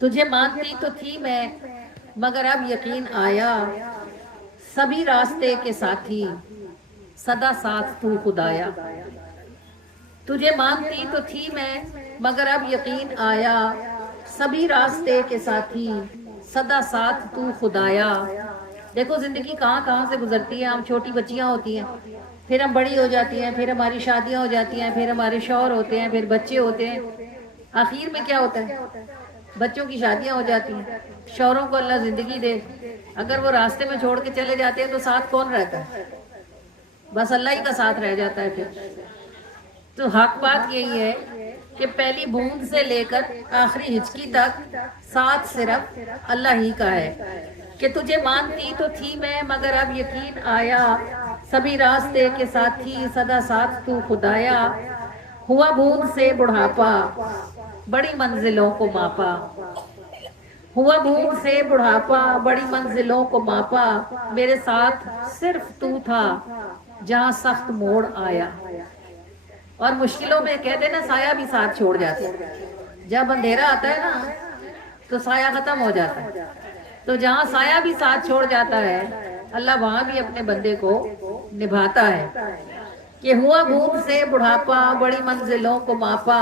تجھے مانتی تو تھی میں مگر اب یقین آیا، سبھی راستے کے ساتھی سدا ساتھ تو خدایا۔ تجھے مانتی تو تھی میں مگر اب یقین آیا، سبھی راستے کے ساتھی سدا ساتھ تو خدایا۔ دیکھو زندگی کہاں کہاں سے گزرتی ہے، ہم چھوٹی بچیاں ہوتی ہیں، پھر ہم بڑی ہو جاتی ہیں، پھر ہماری شادیاں ہو جاتی ہیں، پھر ہمارے شوہر ہوتے ہیں، پھر بچے ہوتے ہیں، آخر میں کیا ہوتا ہے؟ بچوں کی شادیاں ہو جاتی ہیں، شوہروں کو اللہ زندگی دے، اگر وہ راستے میں چھوڑ کے چلے جاتے ہیں تو ساتھ کون رہتا ہے؟ بس اللہ ہی کا ساتھ رہ جاتا ہے پھر۔ تو حق بات یہی ہے کہ پہلی بوند سے لے کر آخری ہچکی تک ساتھ صرف اللہ ہی کا ہے۔ کہ تجھے مانتی تو تھی میں مگر اب یقین آیا، سبھی راستے کے ساتھی سدا ساتھ تو خدایا۔ ہوا بوند سے بڑھاپا بڑی منزلوں کو ماپا، ہوا بھوک سے بڑھاپا بڑی منزلوں کو ماپا، میرے ساتھ صرف تو تھا جہاں سخت موڑ آیا۔ اور مشکلوں میں کہتے نا سایہ بھی ساتھ چھوڑ جاتا ہے، جب اندھیرا آتا ہے نا تو سایہ ختم ہو جاتا ہے، تو جہاں سایہ بھی ساتھ چھوڑ جاتا ہے اللہ وہاں بھی اپنے بندے کو نبھاتا ہے۔ کہ ہوا بھوک سے بڑھاپا بڑی منزلوں کو ماپا،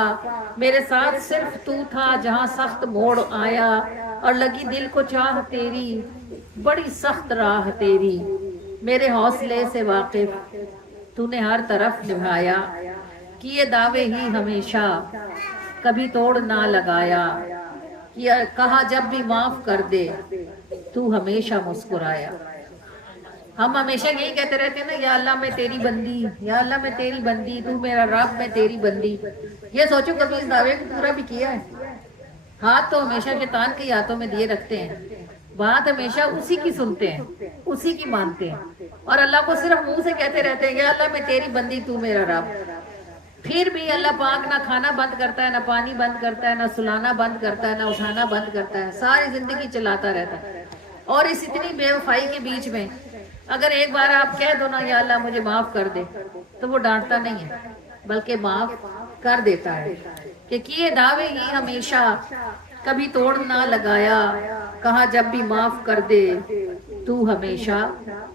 میرے ساتھ صرف تو تھا جہاں سخت موڑ آیا، اور لگی دل کو چاہ تیری بڑی سخت راہ تیری، میرے حوصلے سے واقف تو نے ہر طرف نبھایا۔ کیے دعوے ہی ہمیشہ کبھی توڑ نہ لگایا، کہا جب بھی معاف کر دے تو ہمیشہ مسکرایا۔ ہم ہمیشہ یہی کہتے رہتے ہیں نا، یا اللہ میں تیری بندی، یا اللہ میں تیری بندی، تو میرا رب میں تیری بندی۔ یہ سوچو کبھی اس دعوے کو پورا بھی کیا ہے؟ ہاتھ تو ہمیشہ شیطان کے ہاتھوں میں دیے رکھتے ہیں، بات ہمیشہ اسی کی سنتے ہیں، اسی کی مانتے ہیں، اور اللہ کو صرف منہ سے کہتے رہتے ہیں یا اللہ میں تیری بندی تو میرا رب۔ پھر بھی اللہ پاک نہ کھانا بند کرتا ہے، نہ پانی بند کرتا ہے، نہ سلانا بند کرتا ہے، نہ اٹھانا بند کرتا ہے، ساری زندگی چلاتا رہتا ہے۔ اور اس اتنی بے وفائی کے بیچ میں اگر ایک بار آپ کہہ دو نا یا اللہ مجھے معاف کر دے، تو وہ ڈانٹتا نہیں ہے بلکہ معاف کر دیتا ہے۔ کہ کیے دعوے ہی ہمیشہ کبھی توڑ نہ لگایا، کہا جب بھی معاف کر دے تو ہمیشہ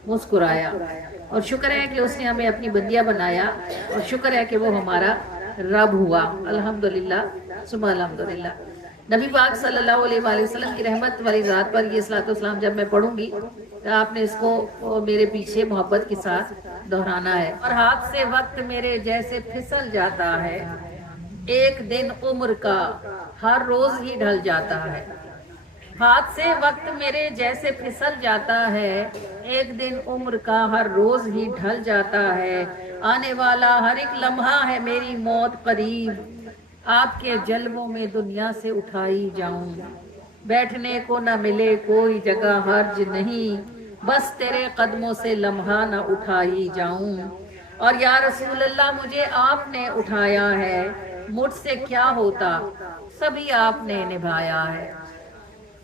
مسکرایا۔ اور شکر ہے کہ اس نے ہمیں اپنی بندیاں بنایا، اور شکر ہے کہ وہ ہمارا رب ہوا۔ الحمدللہ ثم الحمدللہ۔ نبی پاک صلی اللہ علیہ وآلہ وسلم کی رحمت والی ذات پر یہ صلاۃ والسلام جب میں پڑھوں گی تو آپ نے اس کو میرے پیچھے محبت کے ساتھ دہرانا ہے۔ اور ہاتھ سے وقت میرے جیسے پھسل جاتا ہے، ایک دن عمر کا ہر روز ہی ڈھل جاتا ہے۔ ہاتھ سے وقت میرے جیسے پھسل جاتا ہے، ایک دن عمر کا ہر روز ہی ڈھل جاتا ہے، آنے والا ہر ایک لمحہ ہے میری موت قریب، آپ کے جلووں میں دنیا سے اٹھائی جاؤں، بیٹھنے کو نہ ملے کوئی جگہ حرج نہیں، بس تیرے قدموں سے لمحہ نہ اٹھائی جاؤں۔ اور یا رسول اللہ مجھے آپ نے اٹھایا ہے، مجھ سے کیا ہوتا سبھی آپ نے نبھایا ہے۔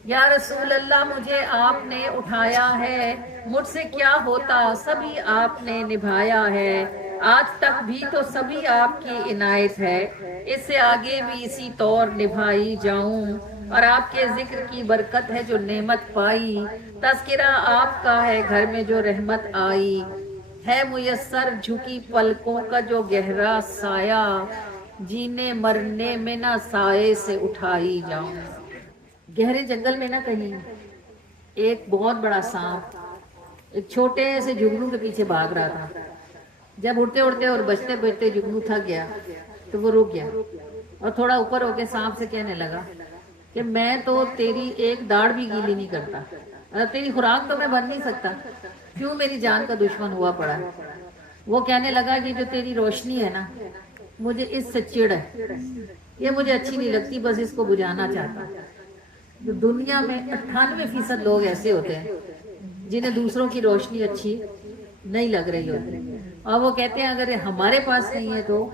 یا رسول اللہ مجھے آپ نے اٹھایا ہے، مجھ سے کیا ہوتا سبھی آپ نے نبھایا ہے، آج تک بھی تو سبھی آپ کی عنایت ہے، اس سے آگے بھی اسی طور نبھائی جاؤں، اور آپ کے ذکر کی برکت ہے جو نعمت پائی، تذکرہ آپ کا ہے گھر میں جو رحمت آئی، ہے میسر جھکی پلکوں کا جو گہرا سایہ، جینے مرنے میں نہ سائے سے اٹھائی جاؤں۔ گہرے جنگل میں نہ کہیں ایک بہت بڑا سانپ ایک چھوٹے سے جگنو کے پیچھے بھاگ رہا تھا۔ جب اڑتے اڑتے اور بچتے بچتے جگنو تھک گیا تو وہ رک گیا، اور تھوڑا اوپر ہو کے سانپ سے کہنے لگا کہ میں تو تیری ایک داڑھ بھی گیلی نہیں کرتا، اور تیری خوراک تو میں بن نہیں سکتا، کیوں میری جان کا دشمن ہوا پڑا ہے؟ وہ کہنے لگا کہ جو تیری روشنی ہے نا، مجھے اس سے چڑ ہے، یہ مجھے اچھی نہیں لگتی، بس اس کو بجھانا چاہتا ہوں۔ دنیا میں 98% لوگ ایسے ہوتے ہیں جنہیں دوسروں کی روشنی اچھی نہیں لگ رہی ہوتی، اور وہ کہتے ہیں اگر ہمارے پاس نہیں ہے تو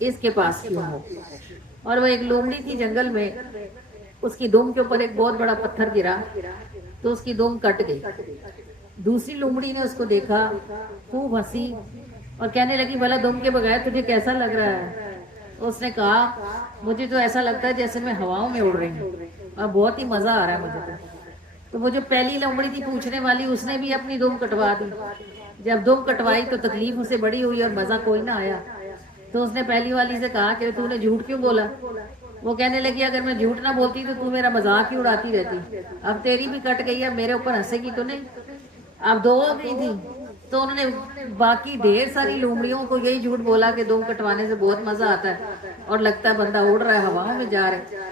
اس کے پاس کیوں ہو۔ اور وہ ایک لومڑی تھی جنگل میں، اس کی دم کے اوپر ایک بہت بڑا پتھر گرا تو اس کی دم کٹ گئی۔ دوسری لومڑی نے اس کو دیکھا، خوب ہنسی اور کہنے لگی بھلا دم کے بغیر تجھے کیسا لگ رہا ہے؟ اس نے کہا مجھے تو ایسا لگتا ہے جیسے میں ہواؤں میں اڑ رہی ہوں اور بہت ہی مزہ آ رہا ہے مجھے تو وہ جو پہلی لومڑی تھی پوچھنے والی اس نے بھی اپنی دم کٹوا دی. جب دم کٹوائی تو تکلیف اسے بڑی ہوئی اور مزہ کوئی نہ آیا. تو اس نے پہلی والی سے کہا کہ تو نے جھوٹ کیوں بولا. وہ کہنے لگی اگر میں جھوٹ نہ بولتی تو میرا مذاق ہی اڑاتی رہتی. اب تیری بھی کٹ گئی ہے, میرے اوپر ہنسے گی تو نہیں. اب دو ہو گئی تھی تو انہوں نے باقی ڈھیر ساری لومڑیوں کو یہی جھوٹ بولا کہ دم کٹوانے سے بہت مزہ آتا ہے اور لگتا ہے بندہ اڑ رہا ہے, ہواؤں میں جا رہا ہے.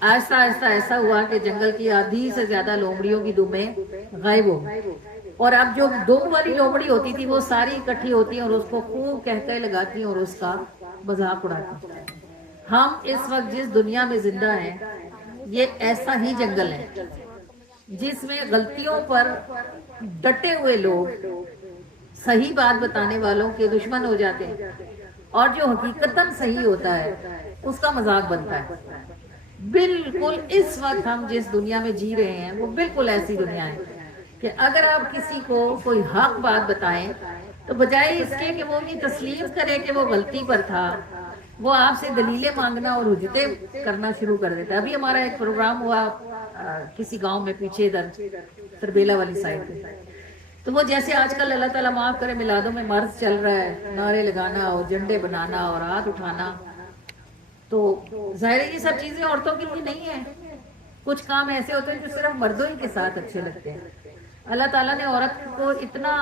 آہستہ آہستہ ایسا ہوا کہ جنگل کی آدھی سے زیادہ لومڑیوں کی دمیں غائب ہو گئی, اور اب جو دم والی لومڑی ہوتی تھی وہ ساری اکٹھی ہوتی ہیں اور اس کو خوب کہکے لگاتی ہیں اور اس کا مذاق اڑاتی ہیں. ہم اس وقت جس دنیا میں زندہ ہیں یہ ایسا ہی جنگل ہے جس میں غلطیوں پر ڈٹے ہوئے لوگ صحیح بات بتانے والوں کے دشمن ہو جاتے ہیں اور جو حقیقتاً صحیح ہوتا ہے اس کا مذاق بنتا ہے. بالکل اس وقت ہم جس دنیا میں جی رہے ہیں وہ بالکل ایسی دنیا ہے کہ اگر آپ کسی کو کوئی حق بات بتائیں تو بجائے اس کے کہ وہ یہ تسلیم کرے کہ وہ غلطی پر تھا, وہ آپ سے دلیلیں مانگنا اور حجتیں کرنا شروع کر دیتا ہے. ابھی ہمارا ایک پروگرام ہوا کسی گاؤں میں پیچھے ادھر تربیلا والی سائڈ پہ, تو وہ جیسے آج کل اللہ تعالیٰ معاف کرے میلادوں میں مرض چل رہا ہے, نعرے لگانا اور جھنڈے بنانا اور ہاتھ اٹھانا, تو ظاہر ہے یہ سب چیزیں عورتوں کے لیے نہیں ہیں. کچھ کام ایسے ہوتے ہیں جو صرف مردوں ہی کے ساتھ اچھے لگتے ہیں. اللہ تعالیٰ نے عورت کو اتنا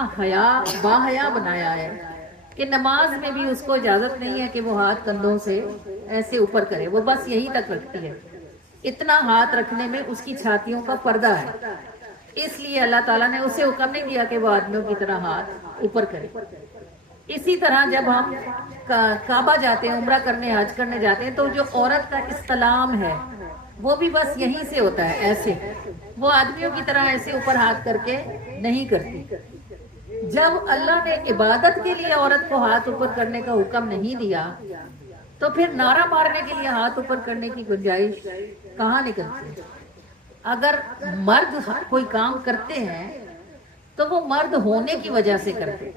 باحیا بنایا ہے کہ نماز میں بھی اس کو اجازت نہیں ہے کہ وہ ہاتھ کندھوں سے ایسے اوپر کرے, وہ بس یہی تک رکھتی ہے. اتنا ہاتھ رکھنے میں اس کی چھاتیوں کا پردہ ہے, اس لیے اللہ تعالیٰ نے اسے حکم نہیں دیا کہ وہ آدمیوں کی طرح ہاتھ اوپر کرے. اسی طرح جب ہم کعبہ جاتے ہیں, عمرہ کرنے, حج کرنے جاتے ہیں, تو جو عورت کا استلام ہے وہ بھی بس یہیں سے ہوتا ہے, ایسے. وہ آدمیوں کی طرح ایسے اوپر ہاتھ کر کے نہیں کرتی. جب اللہ نے عبادت کے لیے عورت کو ہاتھ اوپر کرنے کا حکم نہیں دیا تو پھر نعرہ مارنے کے لیے ہاتھ اوپر کرنے کی گنجائش کہاں نکلتی. اگر مرد کوئی کام کرتے ہیں تو وہ مرد ہونے کی وجہ سے کرتے.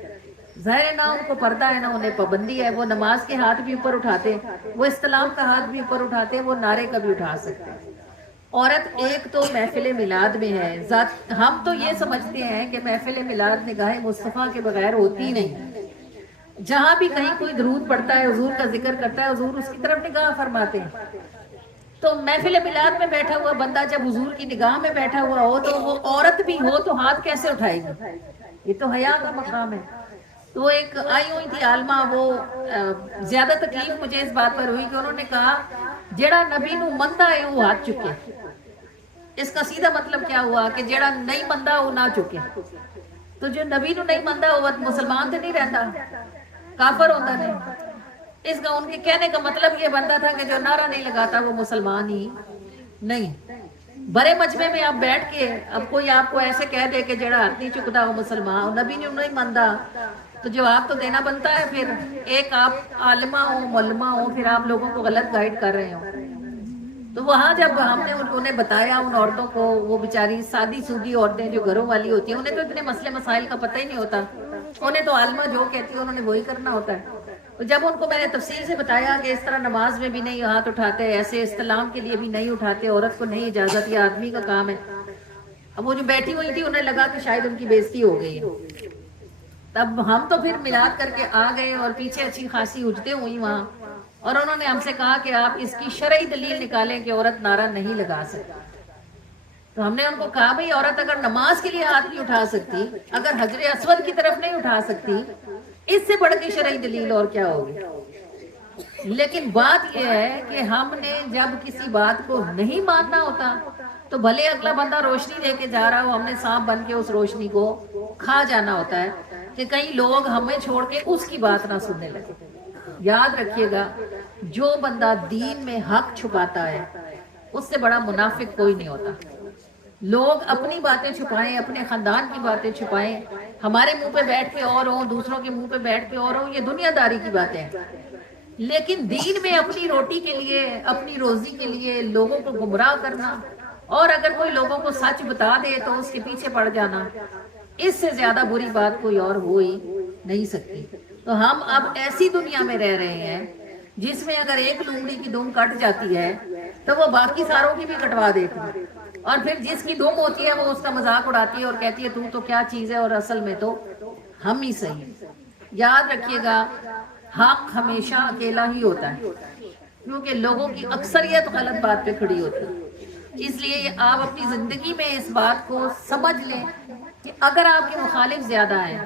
ظاہر ہے نہ ان کو پردہ ہے نہ انہیں پابندی ہے, وہ نماز کے ہاتھ بھی اوپر اٹھاتے, وہ استلام کا ہاتھ بھی اوپر اٹھاتے, وہ نعرے کا بھی اٹھا سکتے. عورت ایک تو محفل میلاد میں ہے, ہم تو یہ سمجھتے ہیں کہ محفل میلاد نگاہ مصطفیٰ کے بغیر ہوتی نہیں. جہاں بھی کہیں کوئی درود پڑھتا ہے, حضور کا ذکر کرتا ہے, حضور اس کی طرف نگاہ فرماتے ہیں. تو محفل میلاد میں بیٹھا ہوا بندہ جب حضور کی نگاہ میں بیٹھا ہوا ہو تو وہ عورت بھی ہو تو ہاتھ کیسے اٹھائے گی؟ یہ تو حیا کا مقام ہے. تو ایک آئی ہوئی تھی عالمہ, وہ زیادہ تکلیف مجھے اس بات پر ہوئی کہ انہوں نے کہا جیڑا نبی نو مندا ہے وہ ہاتھ چکے. اس کا سیدھا مطلب کیا ہوا کہ جیڑا نہیں مندا وہ نہ چکے. تو جو نبی نو نہیں مندا وہ مسلمان تو نہیں رہتا, کافر ہوتا نہیں. اس کا ان کے کہنے کا مطلب یہ بنتا تھا کہ جو نعرہ نہیں لگاتا وہ مسلمان ہی نہیں. بڑے مجمع میں آپ بیٹھ کے اب کوئی آپ کو ایسے کہہ دے کہ جڑا ہاتھ نہیں چکتا وہ مسلمان, نبی نے نہیں ماندا, تو جواب تو دینا بنتا ہے. پھر ایک آپ عالمہ ہو, مولمہ ہو, پھر آپ لوگوں کو غلط گائیڈ کر رہے ہو. تو وہاں جب ہم نے انہیں بتایا ان عورتوں کو, وہ بیچاری سادی سودی عورتیں جو گھروں والی ہوتی ہیں, انہیں تو اتنے مسئلے مسائل کا پتہ ہی نہیں ہوتا, انہیں تو عالمہ جو کہتی ہے انہوں نے وہی کرنا ہوتا ہے. جب ان کو میں نے تفصیل سے بتایا کہ اس طرح نماز میں بھی نہیں ہاتھ اٹھاتے, ایسے استلام کے لیے بھی نہیں اٹھاتے, عورت کو نہیں اجازت, یہ آدمی کا کام ہے. اب وہ جو بیٹھی ہوئی تھی انہیں لگا کہ شاید ان کی بےزتی ہو گئی ہے. تب ہم تو پھر ملاد کر کے آ گئے اور پیچھے اچھی خاصی حجتیں ہوئی وہاں, اور انہوں نے ہم سے کہا کہ آپ اس کی شرعی دلیل نکالیں کہ عورت نعرہ نہیں لگا سکتی. تو ہم نے ان کو کہا بھئی عورت اگر نماز کے لیے ہاتھ نہیں اٹھا سکتی, اگر حجر اسود کی طرف نہیں اٹھا سکتی, اس سے بڑھ کے شرعی دلیل اور کیا ہوگی. لیکن بات یہ ہے کہ ہم نے جب کسی بات کو نہیں ماننا ہوتا تو بھلے اگلا بندہ روشنی لے کے جا رہا ہو, ہم نے سانپ بن کے اس روشنی کو کھا جانا ہوتا ہے کہ کئی لوگ ہمیں چھوڑ کے اس کی بات نہ سننے لگے. یاد رکھیے گا, جو بندہ دین میں حق چھپاتا ہے اس سے بڑا منافق کوئی نہیں ہوتا. لوگ اپنی باتیں چھپائیں, اپنے خاندان کی باتیں چھپائیں, ہمارے منہ پہ بیٹھ کے اور ہوں, دوسروں کے منہ پہ بیٹھ کے اور ہوں, یہ دنیا داری کی باتیں ہیں. لیکن دین میں اپنی روٹی کے لیے, اپنی روزی کے لیے لوگوں کو گمراہ کرنا, اور اگر کوئی لوگوں کو سچ بتا دے تو اس کے پیچھے پڑ جانا, اس سے زیادہ بری بات کوئی اور ہو ہی نہیں سکتی. تو ہم اب ایسی دنیا میں رہ رہے ہیں جس میں اگر ایک لومڑی کی دم کٹ جاتی ہے تو وہ باقی ساروں کی بھی کٹوا دیتی ہے، اور پھر جس کی دم ہوتی ہے وہ اس کا مذاق اڑاتی ہے اور کہتی ہے تو کیا چیز ہے، اور اصل میں تو ہم ہی صحیح۔ یاد رکھیے گا، حق ہمیشہ اکیلا ہی ہوتا ہے، کیونکہ لوگوں کی اکثریت غلط بات پہ کھڑی ہوتی ہے۔ اس لیے آپ اپنی زندگی میں اس بات کو سمجھ لیں کہ اگر آپ کے مخالف زیادہ ہیں،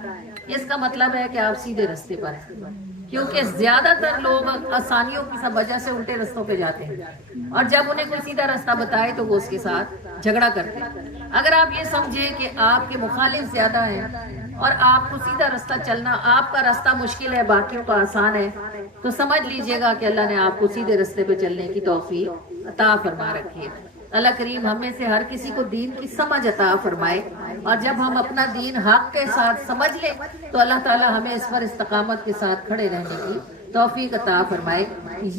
اس کا مطلب ہے کہ آپ سیدھے رستے پر ہیں، کیونکہ زیادہ تر لوگ آسانیوں کی سب وجہ سے الٹے رستوں پہ جاتے ہیں، اور جب انہیں کوئی سیدھا رستہ بتائے تو وہ اس کے ساتھ جھگڑا کرتے ہیں۔ اگر آپ یہ سمجھیں کہ آپ کے مخالف زیادہ ہیں اور آپ کو سیدھا رستہ چلنا، آپ کا راستہ مشکل ہے باقیوں کا آسان ہے، تو سمجھ لیجئے گا کہ اللہ نے آپ کو سیدھے رستے پہ چلنے کی توفیق عطا فرما رکھی ہے۔ اللہ کریم ہم میں سے ہر کسی کو دین کی سمجھ عطا فرمائے، اور جب ہم اپنا دین حق کے ساتھ سمجھ لیں تو اللہ تعالی ہمیں اس پر استقامت کے ساتھ کھڑے رہنے کی توفیق عطا فرمائے۔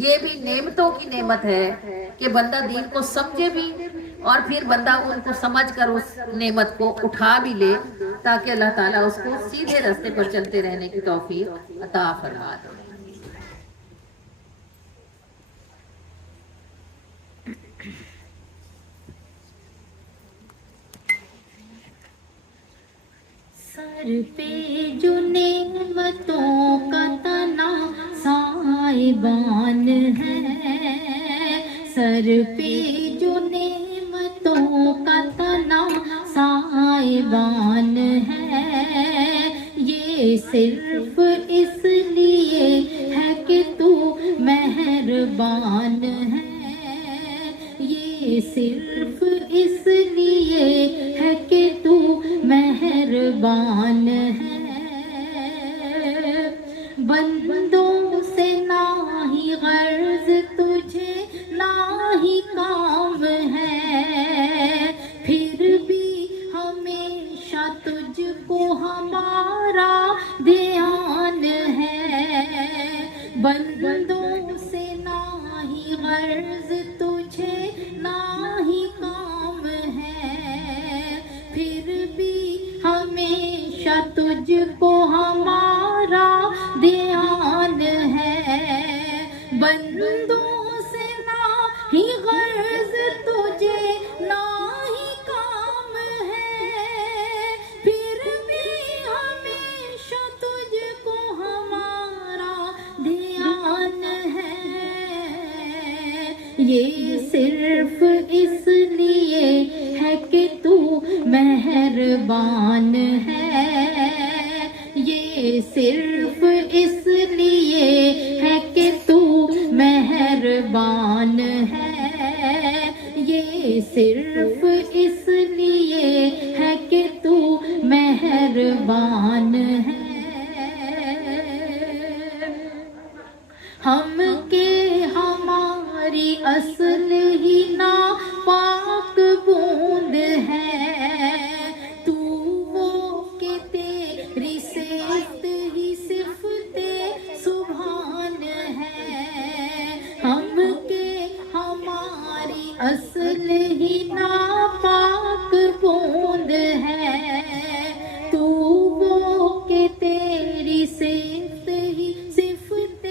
یہ بھی نعمتوں کی نعمت ہے کہ بندہ دین کو سمجھے بھی، اور پھر بندہ ان کو سمجھ کر اس نعمت کو اٹھا بھی لے، تاکہ اللہ تعالیٰ اس کو سیدھے راستے پر چلتے رہنے کی توفیق عطا فرما دے۔ سر پہ جو نعمتوں کا تنا سائبان ہے، سر پہ جو نعمتوں کا تنا سائبان ہے، یہ صرف اس لیے ہے کہ تو مہربان ہے، یہ صرف اس لیے ہے کہ تو مہربان ہے۔ بندوں سے نہ ہی غرض تجھے نہ ہی کام ہے، پھر بھی ہمیشہ تجھ کو ہمارا دھیان ہے۔ بندوں سے نہ ہی غرض تجھے نہ ہی کام ہے، پھر بھی ہمیشہ تجھ کو ہمارا دھیان ہے۔ بندوں سے نہ ہی غرض تجھے نہ ہی کام ہے، پھر بھی ہمیشہ تجھ کو ہمارا دھیان ہے۔ یہ صرف اس لیے ہے کہ تو مہربان ہے، یہ صرف اس لیے ہے کہ تو مہربان ہے، یہ صرف اس لیے ہے کہ تو مہربان ہے۔ ہم کے ہماری اصل ہی ناپاک بوند ہے، تو وہ کہ تیری صفت ہی صفت سبحان ہے۔ ہم کے ہماری اصل ہی ناپاک بوند ہے، تو وہ کہ تیری صفت ہی صفت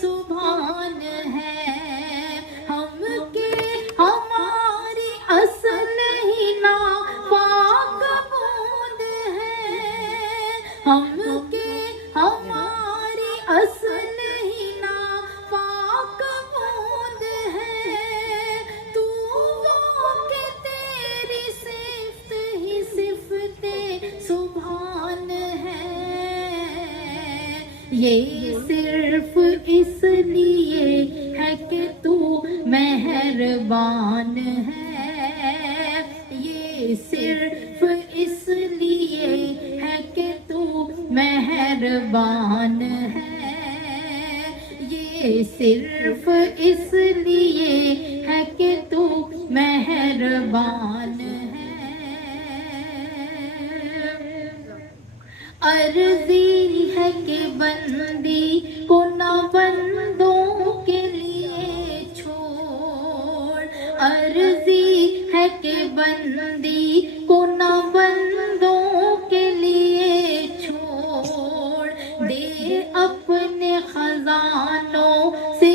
سبحان ہے۔ ہم کے ہماری اصل ہی ناپاک بوند ہے، ہم کے ہماری اصل ہی ناپاک بوند ہے، تو وہ کہ تیری صفت ہی صفت سبحان ہے۔ یہ صرف اس لیے ہے کہ تو مہربان ہے، یہ صرف اس لیے ہے کہ تو مہربان ہے، یہ صرف اس لیے ہے کہ تو مہربان ہے۔ عرضی ہے کہ بندی کو نہ بندوں کے لیے چھوڑ، عرضی ہے کہ بندی کو نہ بندوں کے لیے چھوڑ، دے اپنے خزانوں سے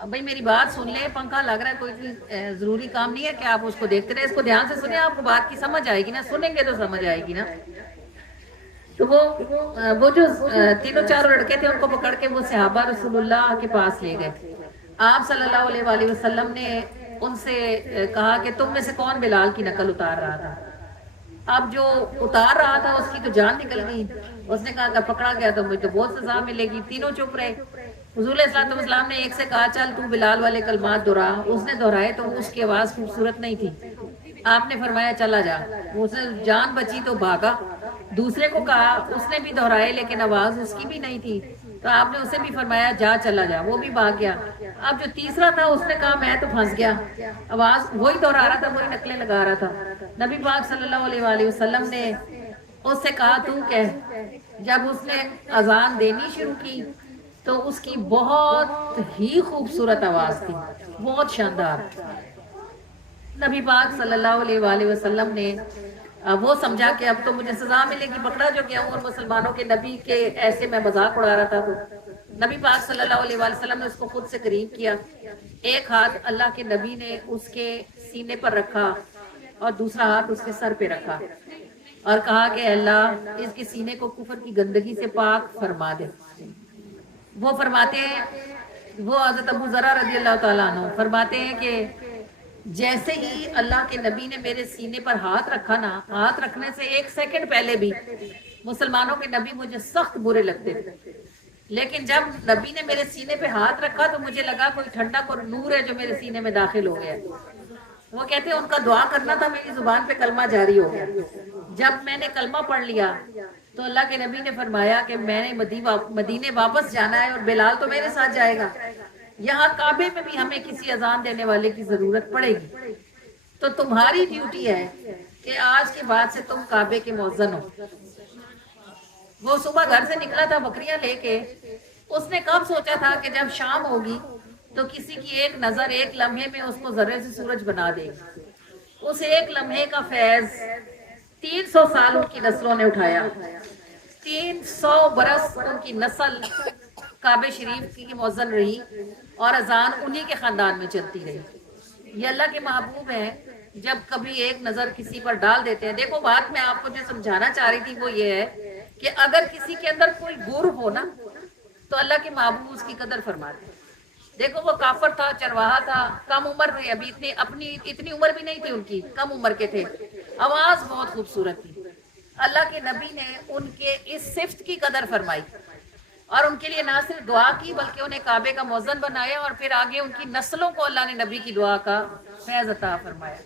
اب بھائی میری بات سن لیں، پنکھا لگ رہا ہے، کوئی ضروری کام نہیں ہے کہ آپ اس کو دیکھتے رہے، اس کو دھیان سے سنیں، آپ کو بات کی سمجھ آئے گی نا، سنیں گے تو سمجھ آئے گی نا۔ تو وہ جو تینوں چاروں لڑکے تھے ان کو پکڑ کے وہ صحابہ رسول اللہ کے پاس لے گئے۔ آپ صلی اللہ علیہ وآلہ وسلم نے ان سے کہا کہ تم میں سے کون بلال کی نقل اتار رہا تھا؟ اب جو اتار رہا تھا اس کی تو جان نکل گئی، اس نے کہا کہ پکڑا گیا تو مجھے تو بہت سزا ملے گی۔ تینوں چپ رہے۔ حضور علیہ الصلوۃ والسلام نے ایک سے کہا چل تو بلال والے کلمات دہرا، اس نے دہرائے تو اس کی آواز خوبصورت نہیں تھی، آپ نے فرمایا چلا جا، اس نے جان بچی تو بھاگا۔ دوسرے کو کہا، اس نے بھی دہرائے لیکن آواز اس کی بھی نہیں تھی، تو آپ نے اسے بھی فرمایا جا چلا جا، وہ بھی بھاگ گیا۔ اب جو تیسرا تھا اس نے کہا میں تو پھنس گیا، آواز وہی دہرا رہا تھا، وہی نقلیں لگا رہا تھا۔ نبی پاک صلی اللہ علیہ وآلہ وسلم نے اس سے کہا تو کہہ۔ جب اس نے اذان دینی شروع کی تو اس کی بہت ہی خوبصورت آواز تھی، بہت شاندار۔ نبی پاک صلی اللہ علیہ وآلہ وسلم نے وہ سمجھا کہ اب تو مجھے سزا ملے گی، پکڑا جو گیا ہوں اور مسلمانوں کے نبی کے ایسے میں مذاق اڑا رہا تھا، تو نبی پاک صلی اللہ علیہ وآلہ وسلم نے اس کو خود سے قریب کیا، ایک ہاتھ اللہ کے نبی نے اس کے سینے پر رکھا اور دوسرا ہاتھ اس کے سر پہ رکھا اور کہا کہ اللہ اس کے سینے کو کفر کی گندگی سے پاک فرما دے۔ وہ فرماتے ہیں، وہ حضرت ابو ذرا رضی اللہ تعالیٰ عنہ فرماتے ہیں کہ جیسے ہی اللہ کے نبی نے میرے سینے پر ہاتھ رکھا نا، ہاتھ رکھنے سے ایک سیکنڈ پہلے بھی مسلمانوں کے نبی مجھے سخت برے لگتے تھے، لیکن جب نبی نے میرے سینے پہ ہاتھ رکھا تو مجھے لگا کوئی ٹھنڈک اور نور ہے جو میرے سینے میں داخل ہو گیا۔ وہ کہتے ہیں ان کا دعا کرنا تھا، میری زبان پہ کلمہ جاری ہو گیا۔ جب میں نے کلمہ پڑھ لیا تو اللہ کے نبی نے فرمایا کہ میں نے مدینے واپس جانا ہے اور بلال تو میرے ساتھ جائے گا، یہاں کعبے میں بھی ہمیں کسی اذان دینے والے کی ضرورت پڑے گی، تو تمہاری ڈیوٹی ہے کہ آج کے بعد سے تم کعبے کے مؤذن ہو۔ وہ صبح گھر سے نکلا تھا بکریاں لے کے، اس نے کب سوچا تھا کہ جب شام ہوگی تو کسی کی ایک نظر ایک لمحے میں اس کو ذرے سے سورج بنا دے گی۔ اس ایک لمحے کا فیض 300 سال ان کی نسلوں نے اٹھایا، 300 برس ان کی نسل کعبہ شریف کی مؤذن رہی اور اذان انہی کے خاندان میں چلتی رہی۔ یہ اللہ کے محبوب ہیں، جب کبھی ایک نظر کسی پر ڈال دیتے ہیں۔ دیکھو بات میں آپ کو جو سمجھانا چاہ رہی تھی وہ یہ ہے کہ اگر کسی کے اندر کوئی گر ہو نا تو اللہ کے محبوب اس کی قدر فرماتے ہیں۔ دیکھو وہ کافر تھا، چرواہا تھا، کم عمر تھے، ابھی اتنی عمر بھی نہیں تھی ان کی، کم عمر کے تھے، آواز بہت خوبصورت تھی۔ اللہ کے نبی نے ان کے اس صفت کی قدر فرمائی اور ان کے لیے نہ صرف دعا کی بلکہ انہیں کعبے کا مؤذن بنایا، اور پھر آگے ان کی نسلوں کو اللہ نے نبی کی دعا کا فیض عطا فرمایا۔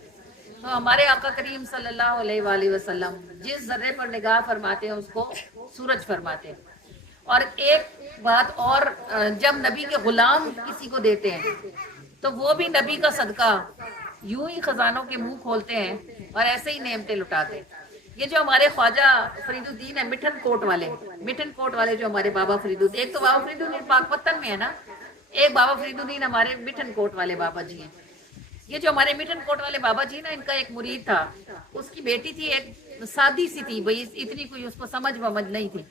تو ہمارے آقا کریم صلی اللہ علیہ وآلہ وسلم جس ذرے پر نگاہ فرماتے ہیں اس کو سورج فرماتے ہیں۔ اور ایک بات اور، جب نبی کے غلام کسی کو دیتے ہیں تو وہ بھی نبی کا صدقہ یوں ہی خزانوں کے منہ کھولتے ہیں اور ایسے ہی نعمتیں لٹاتے ہیں۔ یہ جو ہمارے خواجہ فرید الدین ہے مٹھن کوٹ والے جو ہمارے بابا فرید الدین، ایک تو بابا فرید الدین پاک پتن میں ہے نا، ایک بابا فرید الدین ہمارے مٹھن کوٹ والے بابا جی ہیں۔ یہ جو ہمارے مٹھن کوٹ والے بابا جی نا، ان کا ایک مرید تھا، اس کی بیٹی تھی، ایک سادی سی تھی، بھئی اتنی کوئی اس کو سمجھ ومجھ نہیں تھی،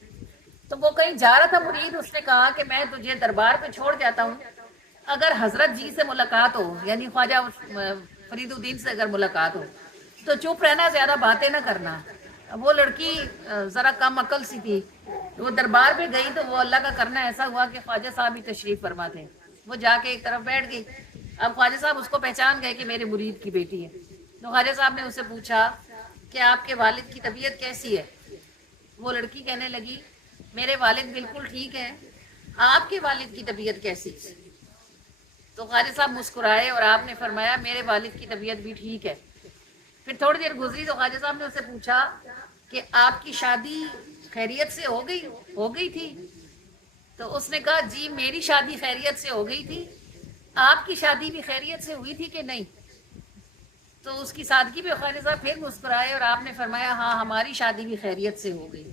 تو وہ کہیں جا رہا تھا مرید، اس نے کہا کہ میں تجھے دربار پہ چھوڑ جاتا ہوں، اگر حضرت جی سے ملاقات ہو، یعنی خواجہ فرید الدین سے اگر ملاقات ہو تو چپ رہنا، زیادہ باتیں نہ کرنا۔ وہ لڑکی ذرا کم عقل سی تھی، وہ دربار پہ گئی تو وہ اللہ کا کرنا ایسا ہوا کہ خواجہ صاحب ہی تشریف فرما تھے، وہ جا کے ایک طرف بیٹھ گئی۔ اب خواجہ صاحب اس کو پہچان گئے کہ میرے مرید کی بیٹی ہے، تو خواجہ صاحب نے اسے پوچھا کہ آپ کے والد کی طبیعت کیسی ہے؟ وہ لڑکی کہنے لگی میرے والد بالکل ٹھیک ہے، آپ کے والد کی طبیعت کیسی؟ تو خواجہ صاحب مسکرائے اور آپ نے فرمایا میرے والد کی طبیعت بھی ٹھیک ہے۔ پھر تھوڑی دیر گزری تو خواجہ صاحب نے اسے پوچھا کہ آپ کی شادی خیریت سے ہو گئی تھی؟ تو اس نے کہا جی میری شادی خیریت سے ہو گئی تھی، آپ کی شادی بھی خیریت سے ہوئی تھی کہ نہیں؟ تو اس کی سادگی پہ خواجہ صاحب پھر مسکرائے اور آپ نے فرمایا ہاں ہماری شادی بھی خیریت سے ہو گئی۔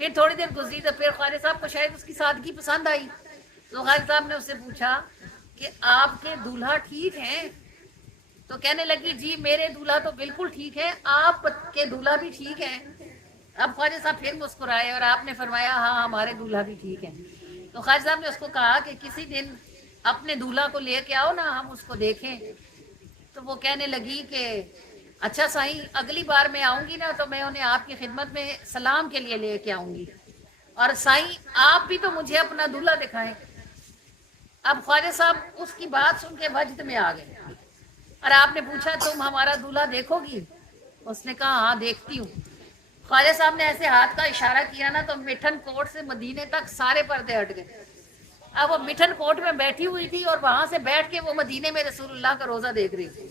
پھر تھوڑی دیر گزری تو پھر خواجہ صاحب کو شاید اس کی سادگی پسند آئی، تو خواجہ صاحب نے اس سے پوچھا کہ آپ کے دولہا ٹھیک ہیں؟ تو کہنے لگی جی میرے دولہا تو بالکل ٹھیک ہے، آپ کے دولہا بھی ٹھیک ہیں؟ اب خواجہ صاحب پھر مسکرائے اور آپ نے فرمایا ہاں ہمارے دولہا بھی ٹھیک ہیں۔ تو خواجہ صاحب نے اس کو کہا کہ کسی دن اپنے دولہا کو لے کے آؤ نا، ہم اس کو دیکھیں. تو وہ کہنے لگی کہ اچھا سائیں، اگلی بار میں آؤں گی نا تو میں انہیں آپ کی خدمت میں سلام کے لیے لے کے آؤں گی، اور سائیں آپ بھی تو مجھے اپنا دولہا دکھائیں. اب خواجہ صاحب اس کی بات سن کے وجد میں آ گئے، اور آپ نے پوچھا تم ہمارا دولہا دیکھو گی؟ اس نے کہا ہاں دیکھتی ہوں. خواجہ صاحب نے ایسے ہاتھ کا اشارہ کیا نا تو مٹھن کوٹ سے مدینے تک سارے پردے ہٹ گئے. اب وہ مٹھن کوٹ میں بیٹھی ہوئی تھی اور وہاں سے بیٹھ کے وہ مدینے میں رسول اللہ کا روزہ دیکھ رہی تھی،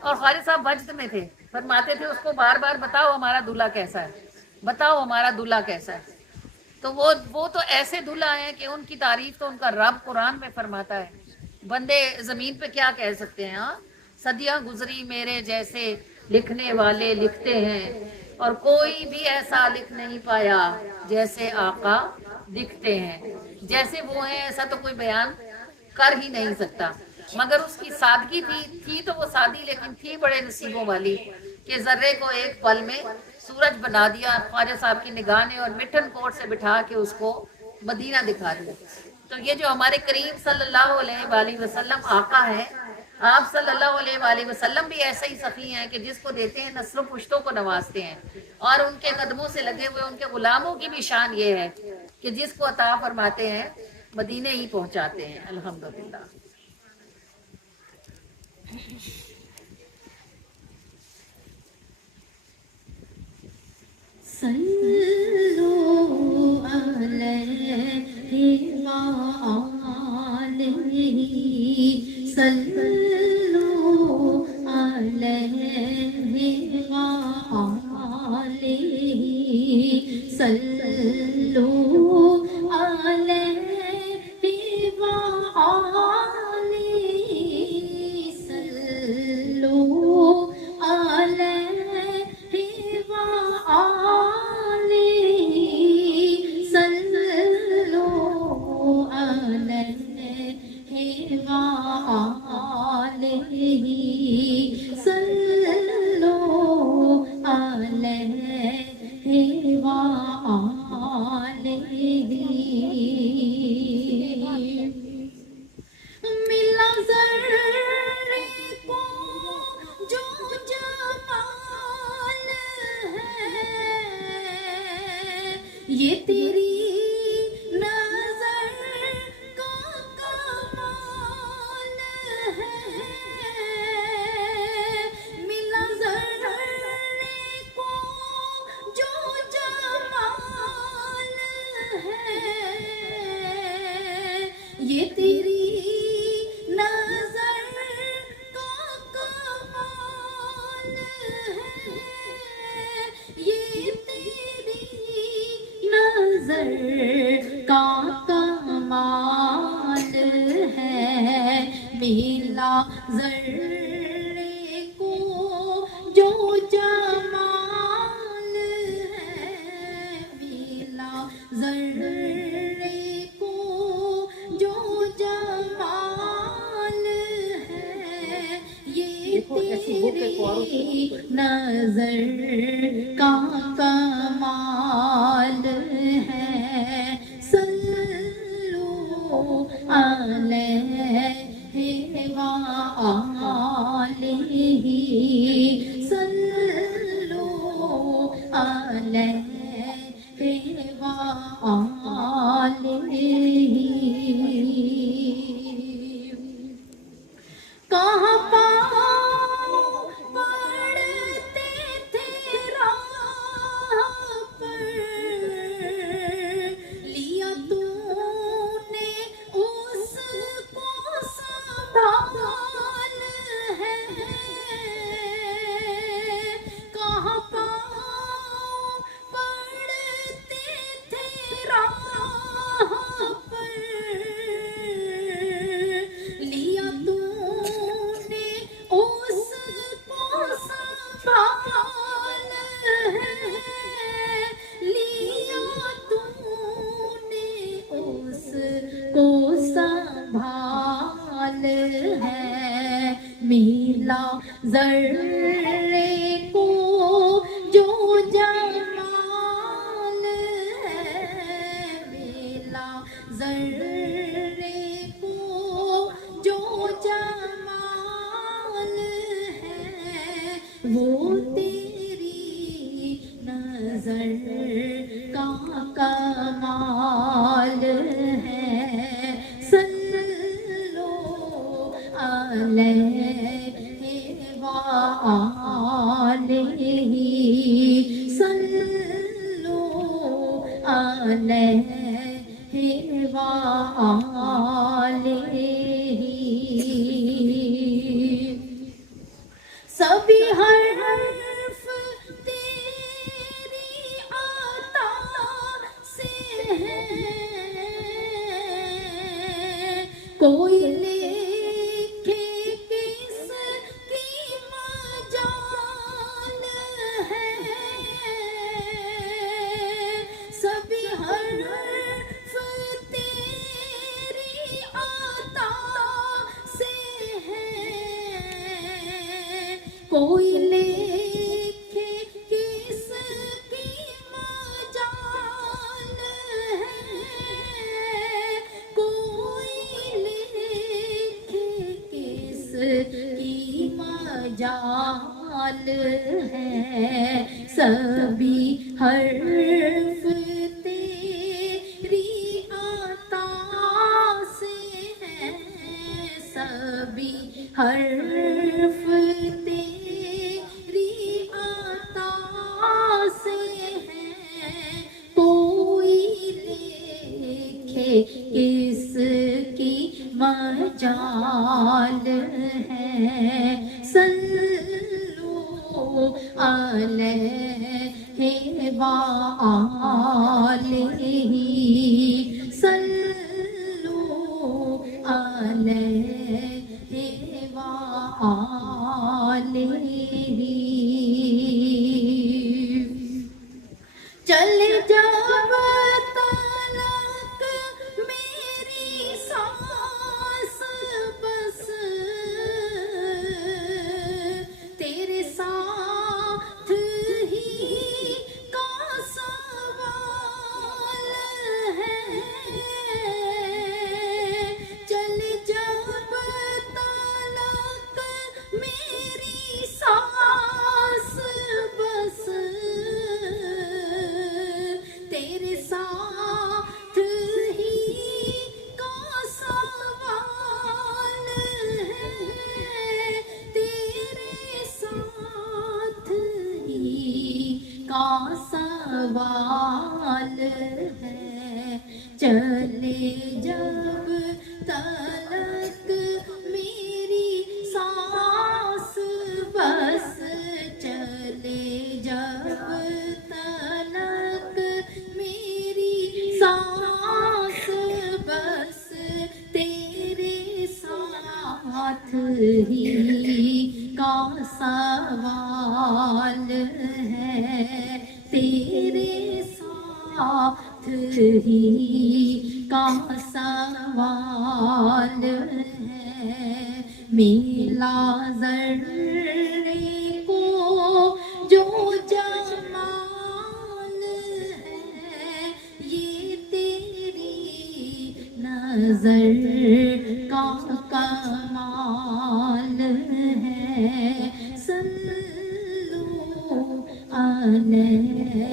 اور خواجہ صاحب وجد میں تھے. فرماتے تھے اس کو بار بار بتاؤ ہمارا دولہا کیسا ہے، بتاؤ ہمارا دولہا کیسا ہے. تو وہ تو ایسے دلہا ہیں کہ ان کی تعریف تو ان کا رب قرآن میں فرماتا ہے. بندے زمین پہ کیا کہہ سکتے ہیں؟ ہاں، صدیاں گزری میرے جیسے لکھنے والے لکھتے ہیں، اور کوئی بھی ایسا لکھ نہیں پایا جیسے آقا دکھتے ہیں. جیسے وہ ہیں ایسا تو کوئی بیان کر ہی نہیں سکتا. مگر اس کی سادگی تھی تو وہ سادی، لیکن تھی بڑے نصیبوں والی کہ ذرے کو ایک پل میں سورج بنا دیا خواجہ صاحب کی نگاہ نے، اور مٹھن کوٹ سے بٹھا کے اس کو مدینہ دکھا دیا. تو یہ جو ہمارے کریم صلی اللہ علیہ وآلہ وسلم آقا ہے، آپ صلی اللہ علیہ وآلہ وسلم بھی ایسے ہی سخی ہیں کہ جس کو دیتے ہیں نسل و پشتوں کو نوازتے ہیں، اور ان کے قدموں سے لگے ہوئے ان کے غلاموں کی بھی شان یہ ہے کہ جس کو عطا فرماتے ہیں مدینے ہی پہنچاتے ہیں. الحمدللہ. صلو علیہ وآلہ، صلو علیہ وآلہ، صلو علیہ وآلہ، صلو علیہ وآلہ، صلو علیہ وآلہ، صلو علیہ وآلہ. ملا ذرے کو جو جمال ہے، یہ تیری نظر کا کمال ہے. ملا ذرے کو جو جمال ہے، یہ تیری نظر کا کمال ہے، یہ تیری نظر کا کمال ہے. ملا ذرے کو جو جمال ہے، ملا ذرے کو جو جمال ہے، یہ تیری نظر کا کمال ہے. صلو علیہ وآلہ، صلو علیہ وآلہ. کہاں پاؤں پڑتے تھے راہ پر، لیا تو نے اس کو سنبھال ہے. کہاں پاؤں پڑتے تھے راہ پر، لیا تو نے اس کو سنبھال ہے، لیا تو نے اس کو سنبھال ہے. ملا ذرے کو جو جمال ہے، ملا ذرے کو وہ تیری نظر کا کمال ہے، صلو علیہ وآلہ، صلو علیہ وآلہ۔ سبھی حرف تیری عطا سے ہیں، کوئی لکھے کس کی مجال ہے، سبھی حرف تیری عطا سے ہیں، کوئی لکھے کس کی مجال ہے، کوئی لکھے کس کی مجال ہے، سبھی حرف تیری عطا سے ہیں، سبھی حرف تیری عطا سے ہیں، کوئی لکھے کس کی مجال ہے، صلو علیہ وآلہ، صلو علیہ وآلہ۔ چل جب تلک میری سانس بس، تیرے ساتھ ہی کا سوال ہے، چل جب تلک میری سانس بس، تیرے ساتھ ہی کا سوال ہے، تیرے ساتھ ہی کا سوال ہے، چلے جب تلک میری سانس بس، چلے جب تلک میری سانس بس، تیرے ساتھ ہی کا سوال ہے، تیرے ساتھ ہی کا سوال ہے، ملا ذرے کو جو جمال ہے، یہ تیری نظر کا کمال ہے، صلو علیہ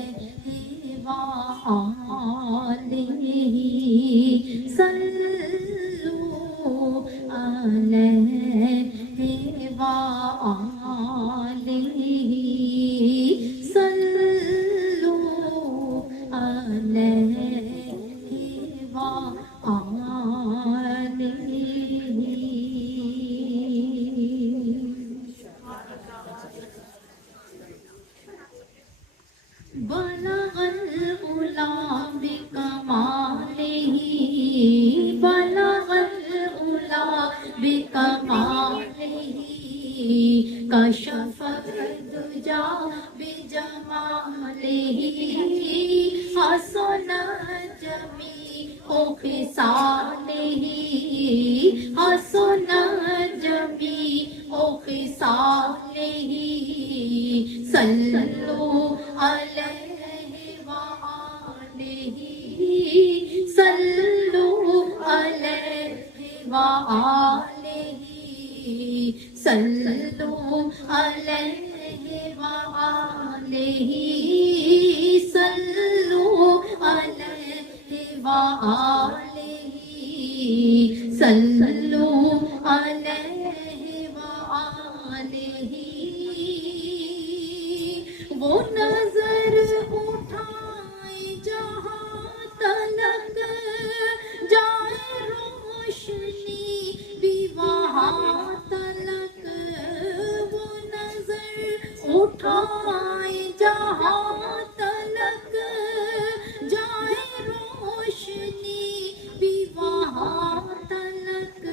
وآلہ، صلو علیہ وآلہ، صلو علیہ وآلہ۔ بلغ العلا بکمالہ، بلغ العلا بکمالہ، کشف الدجا بجمالہ، حسن جمیع خصالہ، حسن جمیع خصالہ، صلو علیہ وآلہ، صلو علیہ وآلہ، صلو علیہ وآلہ صلو علیہ وآلہ صلو علیہ وآلہ وہ نظر اٹھائے جہاں تلک جائے روشنی بھی وہاں تلک وہ نظر اٹھائے جہاں تلک جائے روشنی بھی وہاں تلک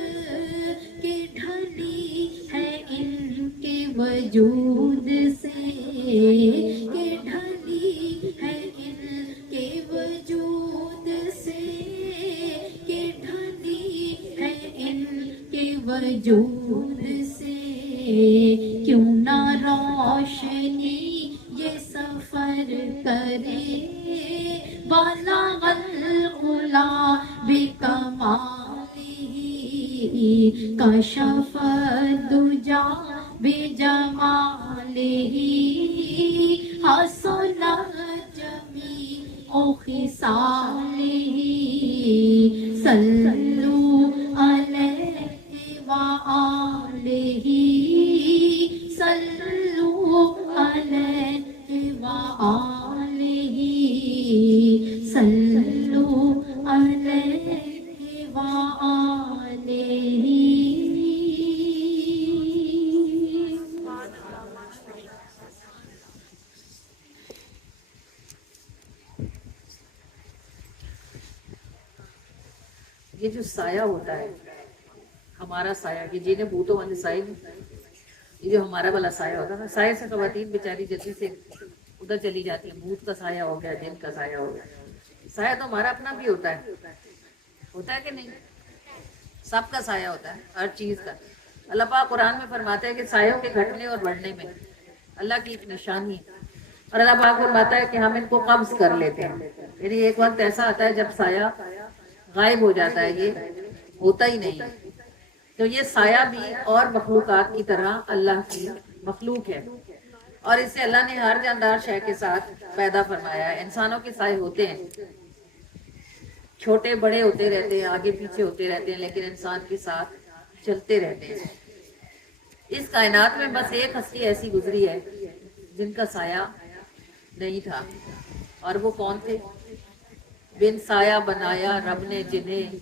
کہ ڈھلی ہے ان کے وجود سے کہ ڈھلی ہے ان کے وجود سے کہ ڈھلی ہے ان کے وجود سے کیوں نہ روشنی یہ سفر کرے بلغ العلا بکمالہ کشف الدجا بجمالہ حسنت جمیع خصالہ صلو علیہ وآلہ صلو علیہ وآلہ صلو علیہ وآلہ. یہ جو سایہ ہوتا ہے ہمارا سایہ، کہ جنہیں بھوتوں والے سائے، یہ جو ہمارا والا سایہ ہوتا ہے نا، سایہ سے خواتین بیچاری جلدی سے ادھر چلی جاتی ہیں، بھوت کا سایہ ہو گیا، جن کا سایہ ہو گیا. سایہ تو ہمارا اپنا بھی ہوتا ہے کہ نہیں؟ سب کا سایہ ہوتا ہے، ہر چیز کا. اللہ پاک قرآن میں فرماتا ہے کہ سایوں کے گھٹنے اور بڑھنے میں اللہ کی ایک نشانی ہے. اور اللہ پاک فرماتا ہے کہ ہم ان کو قبض کر لیتے ہیں. یعنی ایک وقت ایسا آتا ہے جب سایہ غائب ہو جاتا ہے، یہ ہوتا ہی نہیں. تو یہ سایہ بھی اور مخلوقات کی طرح اللہ کی مخلوق ہے، اور اسے اللہ نے ہر جاندار شے کے ساتھ پیدا فرمایا ہے. انسانوں کے سائے ہوتے ہیں، چھوٹے بڑے ہوتے رہتے ہیں، آگے پیچھے ہوتے رہتے ہیں، لیکن انسان کے ساتھ چلتے رہتے ہیں. اس کائنات میں بس ایک ہستی ایسی گزری ہے جن کا سایہ نہیں تھا، اور وہ کون تھے؟ بن سایہ بنایا رب نے جنہیں،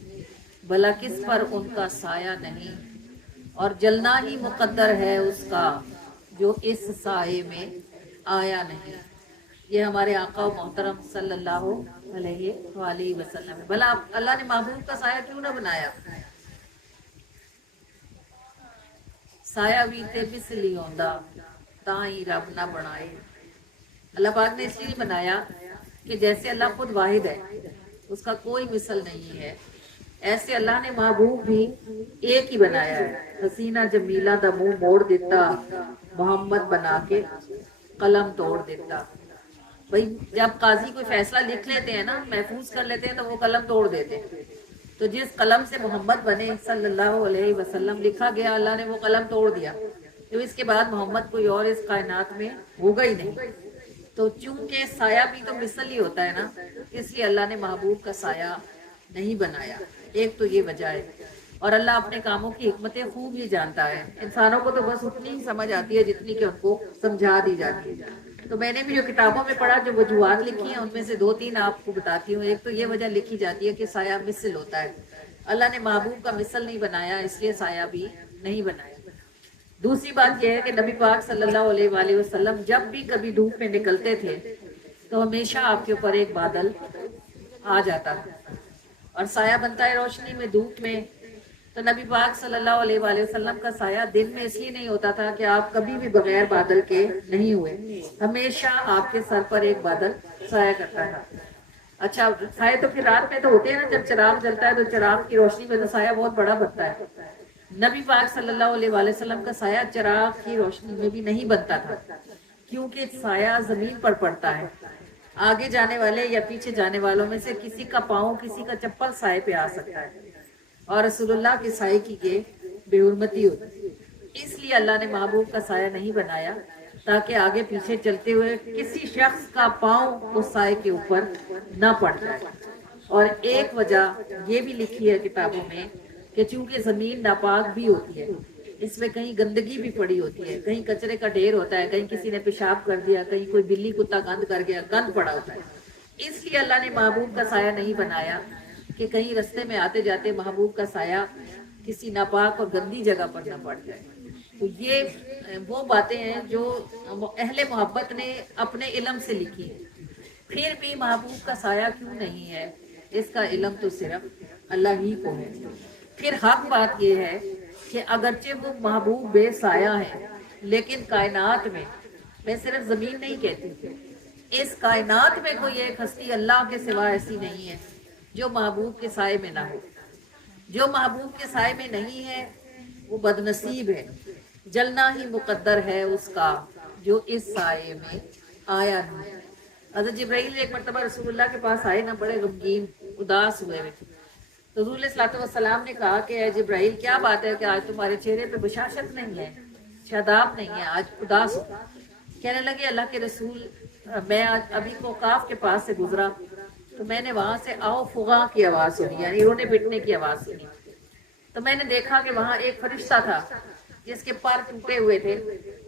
بھلا کس پر ان کا سایہ نہیں، اور جلنا ہی مقدر ہے اس کا جو اس سائے میں آیا نہیں. یہ ہمارے آقا و محترم صلی اللہ علیہ وآلہ وسلم. بھلا اللہ نے محبوب کا سایہ کیوں نہ بنایا؟ سایہ بھی تے مثلی ہوندا تاں ہی رب نہ بنائے. اللہ پاک نے اس لیے بنایا کہ جیسے اللہ خود واحد ہے، اس کا کوئی مثل نہیں ہے، ایسے اللہ نے محبوب بھی ایک ہی بنایا ہے. حسینہ جمیلہ دا منہ موڑ دیتا، محمد بنا کے قلم توڑ دیتا. بھئی جب قاضی کوئی فیصلہ لکھ لیتے ہیں نا، محفوظ کر لیتے ہیں، تو وہ قلم توڑ دیتے ہیں. تو جس قلم سے محمد بنے صلی اللہ علیہ وسلم لکھا گیا، اللہ نے وہ قلم توڑ دیا. تو اس کے بعد محمد کوئی اور اس کائنات میں ہوگا ہی نہیں. تو چونکہ سایہ بھی تو مثل ہی ہوتا ہے نا، اس لیے اللہ نے محبوب کا سایہ نہیں بنایا. ایک تو یہ وجہ ہے. اور اللہ اپنے کاموں کی حکمتیں خوب ہی جانتا ہے. انسانوں کو تو بس اتنی ہی سمجھ آتی ہے جتنی کہ ان کو سمجھا دی جاتی ہے. تو میں نے بھی جو کتابوں میں پڑھا، جو وجوہات لکھی ہیں، ان میں سے 2-3 آپ کو بتاتی ہوں. ایک تو یہ وجہ لکھی جاتی ہے کہ سایہ مثل ہوتا ہے. اللہ نے محبوب کا مثل نہیں بنایا، اس لیے سایہ بھی نہیں بنایا. دوسری بات یہ ہے کہ نبی پاک صلی اللہ علیہ وآلہ وسلم جب بھی کبھی دھوپ میں نکلتے تھے تو ہمیشہ آپ کے اوپر ایک بادل آ جاتا تھا، اور سایہ بنتا ہے روشنی میں، دھوپ میں. تو نبی پاک صلی اللہ علیہ وآلہ وسلم کا سایہ دن میں اس لیے نہیں ہوتا تھا کہ آپ کبھی بھی بغیر بادل کے نہیں ہوئے، ہمیشہ آپ کے سر پر ایک بادل سایہ کرتا تھا. اچھا، سائے تو پھر رات میں تو ہوتے ہیں نا، جب چراغ جلتا ہے تو چراغ کی روشنی میں تو سایہ بہت بڑا بنتا ہے. نبی پاک صلی اللہ علیہ وآلہ وسلم کا سایہ چراغ کی روشنی میں بھی نہیں بنتا تھا، کیونکہ سایہ زمین پر پڑتا ہے. آگے جانے والے یا پیچھے جانے والوں میں سے کسی کا پاؤں، کسی کا چپل سائے پہ آ سکتا ہے، اور رسول اللہ کے سائے کی یہ بے حرمتی ہوتی. اس لیے اللہ نے محبوب کا سایہ نہیں بنایا. تاکہ آگے پیچھے چلتے ہوئے کسی شخص کا پاؤں اس سائے کے اوپر نہ پڑ جائے۔ اور ایک وجہ یہ بھی لکھی ہے کتابوں میں کہ چونکہ زمین ناپاک بھی ہوتی ہے، اس میں کہیں گندگی بھی پڑی ہوتی ہے، کہیں کچرے کا ڈھیر ہوتا ہے، کہیں کسی نے پیشاب کر دیا، کہیں کوئی بلی کتا گند کر گیا، گند پڑا ہوتا ہے۔ اس لیے اللہ نے محبوب کا سایہ نہیں بنایا کہ کہیں رستے میں آتے جاتے محبوب کا سایہ کسی ناپاک اور گندی جگہ پر نہ پڑ جائے۔ تو یہ وہ باتیں ہیں جو اہل محبت نے اپنے علم سے لکھی ہیں۔ پھر بھی محبوب کا سایہ کیوں نہیں ہے، اس کا علم تو صرف اللہ ہی کو ہے۔ پھر حق بات یہ ہے کہ اگرچہ وہ محبوب بے سایہ ہے، لیکن کائنات میں صرف زمین نہیں کہتی، اس کائنات میں کوئی ایک ہستی اللہ کے سوا ایسی نہیں ہے جو محبوب کے سائے میں نہ ہو۔ جو محبوب کے سائے میں نہیں ہے وہ بدنصیب ہے، جلنا ہی مقدر ہے اس کا جو اس سائے میں آیا نہیں۔ حضرت جبرائیل ایک مرتبہ رسول اللہ کے پاس آئے، نہ بڑے غمگین اداس ہوئے ہوئے تھے۔ تو حضور علیہ الصلوۃ والسلام نے کہا کہ اے جبرائیل، کیا بات ہے کہ آج تمہارے چہرے پہ بشاشت نہیں ہے، شاداب نہیں ہے، آج اداس ہو؟ کہنے لگے اللہ کے رسول، میں آج ابھی کوقاف کے پاس سے گزرا تو میں نے وہاں سے آؤ فغاں کی آواز سنی، یعنی رونے پٹنے کی آواز سنی۔ تو میں نے دیکھا کہ وہاں ایک فرشتہ تھا جس کے پر ٹوٹے ہوئے تھے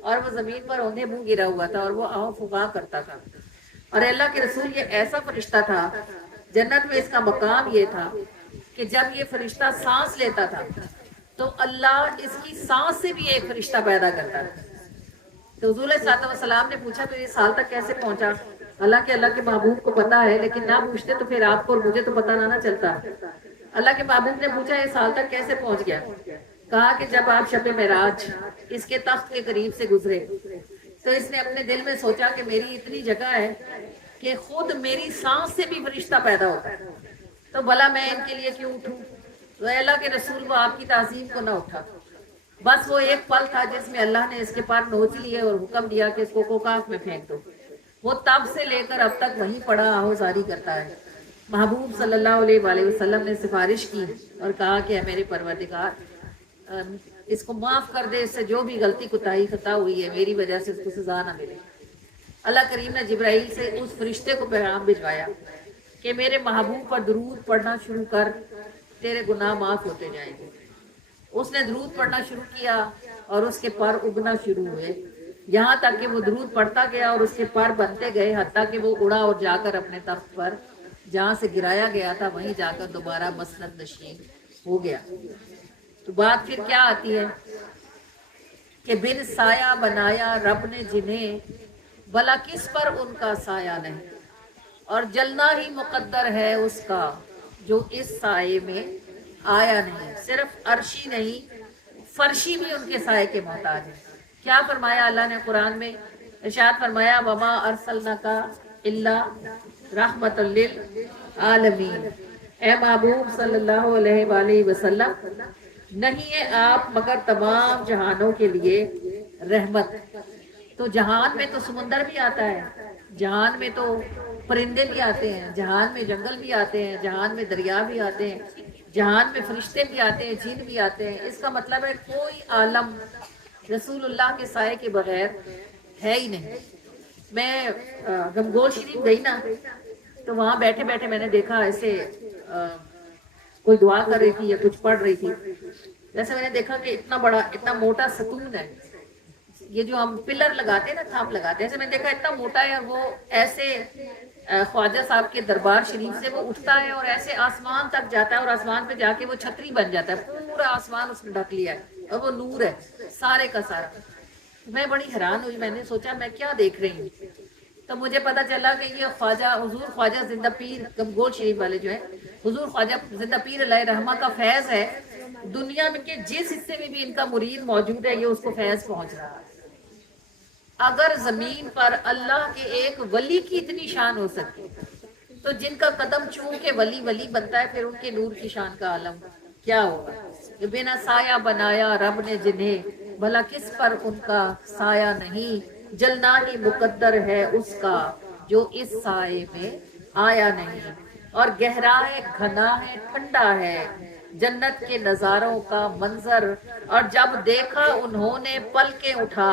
اور وہ زمین پر اوندھے منہ گرا ہوا تھا اور وہ آؤ فغاں کرتا تھا۔ اور اللہ کے رسول، یہ ایسا فرشتہ تھا، جنت میں اس کا مقام یہ تھا کہ جب یہ فرشتہ سانس لیتا تھا تو اللہ اس کی سانس سے بھی ایک فرشتہ پیدا کرتا تھا۔ تو حضور صلی اللہ علیہ وسلم نے پوچھا تو یہ سال تک کیسے پہنچا؟ اللہ کے محبوب کو پتا ہے، لیکن نہ پوچھتے تو پھر آپ کو اور مجھے تو پتا نہ چلتا۔ اللہ کے محبوب نے پوچھا یہ سال تک کیسے پہنچ گیا؟ کہا کہ جب آپ شب معراج اس کے تخت کے قریب سے گزرے تو اس نے اپنے دل میں سوچا کہ میری اتنی جگہ ہے کہ خود میری سانس سے بھی فرشتہ پیدا ہوتا ہے، تو بھلا میں ان کے لیے کیوں اٹھوں؟ تو اے اللہ کے رسول، وہ آپ کی تعظیم کو نہ اٹھا، بس وہ ایک پل تھا جس میں اللہ نے اس کے پر نوچ لیے اور حکم دیا کہ اس کو کوکاف میں پھینک دو۔ وہ تب سے لے کر اب تک وہیں پڑا آہوزاری کرتا ہے۔ محبوب صلی اللہ علیہ وآلہ وسلم نے سفارش کی اور کہا کہ اے میرے پروردگار، اس کو معاف کر دے، اس سے جو بھی غلطی کوتاہی خطا ہوئی ہے میری وجہ سے اس کو سزا نہ ملے۔ اللہ کریم نے جبرائیل سے اس فرشتے کو پیغام بھجوایا کہ میرے محبوب پر درود پڑھنا شروع کر، تیرے گناہ معاف ہوتے جائیں گے۔ اس نے درود پڑھنا شروع کیا اور اس کے پر اگنا شروع ہوئے، یہاں تک کہ وہ درود پڑھتا گیا اور اس کے پر بنتے گئے، حتیٰ کہ وہ اڑا اور جا کر اپنے تخت پر جہاں سے گرایا گیا تھا وہیں جا کر دوبارہ مسند نشین ہو گیا۔ تو بات پھر کیا آتی ہے کہ بن سایہ بنایا رب نے جنہیں، بھلا کس پر ان کا سایہ نہیں، اور جلنا ہی مقدر ہے اس کا جو اس سائے میں آیا نہیں۔ صرف عرشی نہیں، فرشی بھی ان کے سائے کے محتاج ہے۔ کیا فرمایا اللہ نے قرآن میں؟ ارشاد فرمایا وما ارسلناک الا رحمۃ للعالمین، اے محبوب صلی اللہ علیہ وآلہ وسلم، نہیں ہے آپ مگر تمام جہانوں کے لیے رحمت۔ تو جہان میں تو سمندر بھی آتا ہے، جہان میں تو پرندے بھی آتے ہیں، جہان میں جنگل بھی آتے ہیں، جہان میں دریا بھی آتے ہیں، جہان میں فرشتے بھی آتے ہیں، جن بھی آتے ہیں۔ اس کا مطلب ہے کوئی عالم رسول اللہ کے سائے کے بغیر ہے ہی نہیں۔ میں گنگول شریف گئی نا، تو وہاں بیٹھے بیٹھے میں نے دیکھا ایسے کوئی دعا کر رہی تھی یا کچھ پڑھ رہی تھی، ویسے میں نے دیکھا کہ اتنا بڑا اتنا موٹا ستون ہے، یہ جو ہم پلر لگاتے ہیں نا، تھام لگاتے ہیں، ایسے میں نے دیکھا اتنا موٹا ہے، اور وہ ایسے خواجہ صاحب کے دربار شریف سے وہ اٹھتا ہے اور ایسے آسمان تک جاتا ہے، اور آسمان پہ جا کے وہ چھتری بن جاتا ہے، پورا آسمان اس نے ڈھک لیا ہے اور وہ نور ہے سارے کا سارا۔ میں بڑی حیران ہوئی، میں نے سوچا میں کیا دیکھ رہی ہوں، تو مجھے پتا چلا کہ یہ خواجہ حضور خواجہ زندہ پیر گنگول شریف والے جو ہیں، حضور خواجہ زندہ پیر علیہ رحمہ کا فیض ہے، دنیا میں کے جس حصے میں بھی ان کا مرید موجود ہے یہ اس کو فیض پہنچ رہا ہے۔ اگر زمین پر اللہ کے ایک ولی کی اتنی شان ہو سکتی تو جن کا قدم چوم کے ولی ولی بنتا ہے، پھر ان کے نور کی شان کا عالم کیا ہوگا۔ بنا سایہ بنایا رب نے جنہیں، بھلا کس پر ان کا سایہ نہیں، جلنا ہی مقدر ہے اس کا جو اس سائے میں آیا نہیں۔ اور گہرا ہے، گھنا ہے، ٹھنڈا ہے جنت کے نظاروں کا منظر، اور جب دیکھا انہوں نے پل کے اٹھا،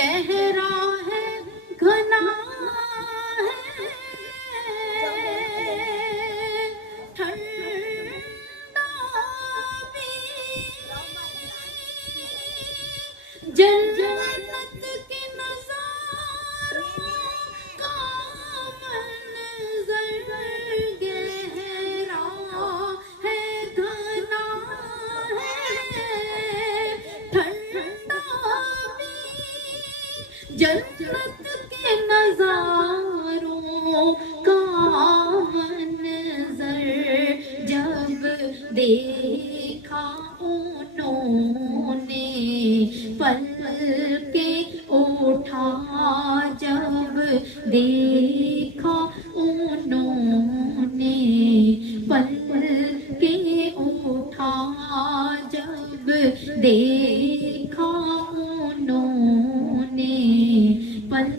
گہرا ہے گھنا ہے ٹھنڈا بھی جنت کے نظاروں کا منظر گہرا ہے گھنا ہے ٹھنڈا بھی جنت کے نظاروں کا منظر جب دیکھا انہوں نے پل کے اٹھا جب دیکھا انہوں نے پل کے اٹھا جب دیکھا انہوں نے پل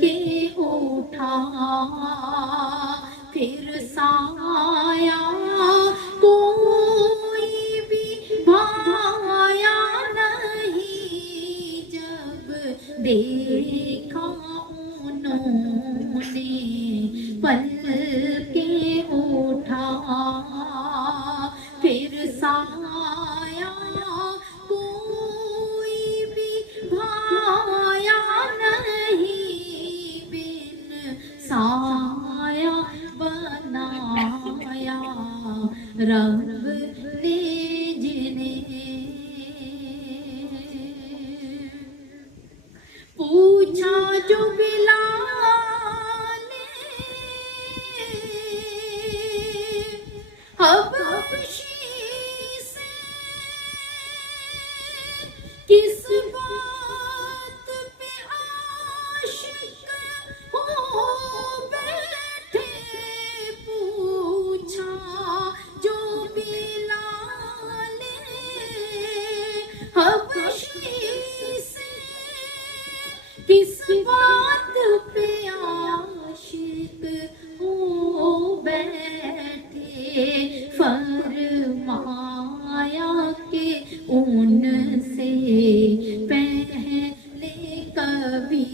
کے اٹھا پھر سایہ کوئی بھی بھایا نہیں جب دیکھا انہوں نے پل کے اٹھا پھر سایہ کوئی بھی بھایا نہیں بن سایہ بنایا رب نے جنہیں پوچھا جو بلال حبشی سے کس بات پہ عاشق ہو بیٹھے پوچھا جو بلال حبشی سے کس بات پہ عاشق ہو بیٹھے فرمایا کہ ان سے پہلے کبھی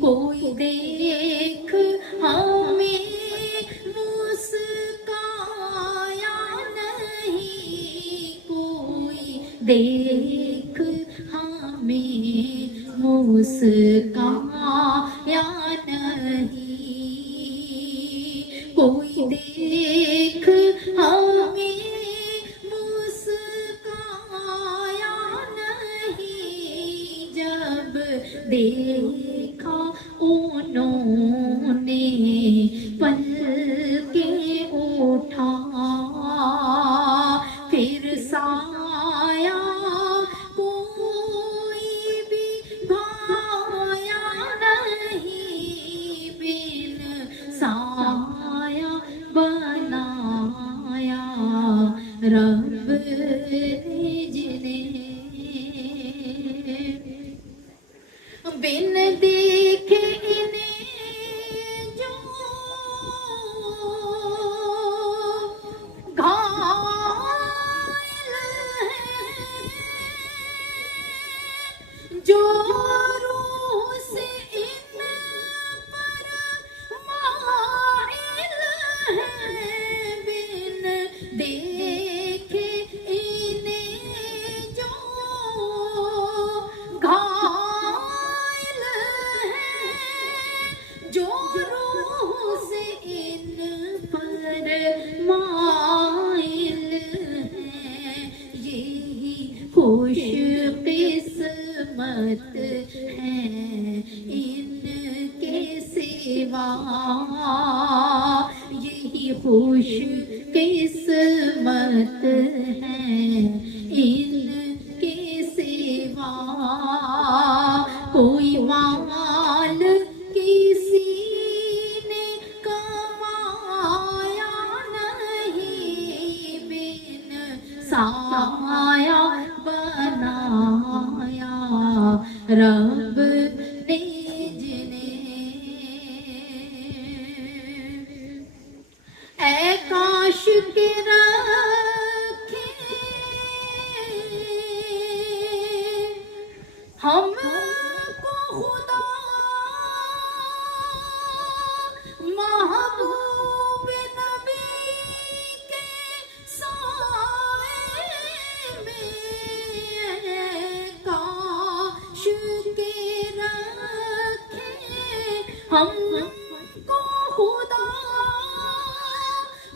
کوئی دیکھ ہمیں مسکایا نہیں کوئی دیکھ ہمیں مسکایا نہیں کوئی دیکھ ہمیں مسکایا نہیں جب دیکھا انہوں نے پل کے اٹھا پھر سایہ کوئی بھی بھایا نہیں بن سایہ بنایا رب نے جنہیں بن دیکھے انہیں جو گھائل ہیں جو روح سے ان پر مائل ہیں بن دیکھے انہیں جو گھائل ہیں جو روح سے ان پر مائل ہیں یہی خوش قسمت ہے ان کے سوا یہی خوش قسمت ہے ان کے سوا کوئی مال کسی نے کمایا نہیں بن سایہ بنایا رب نے جنہیں اے کاش کے رکھے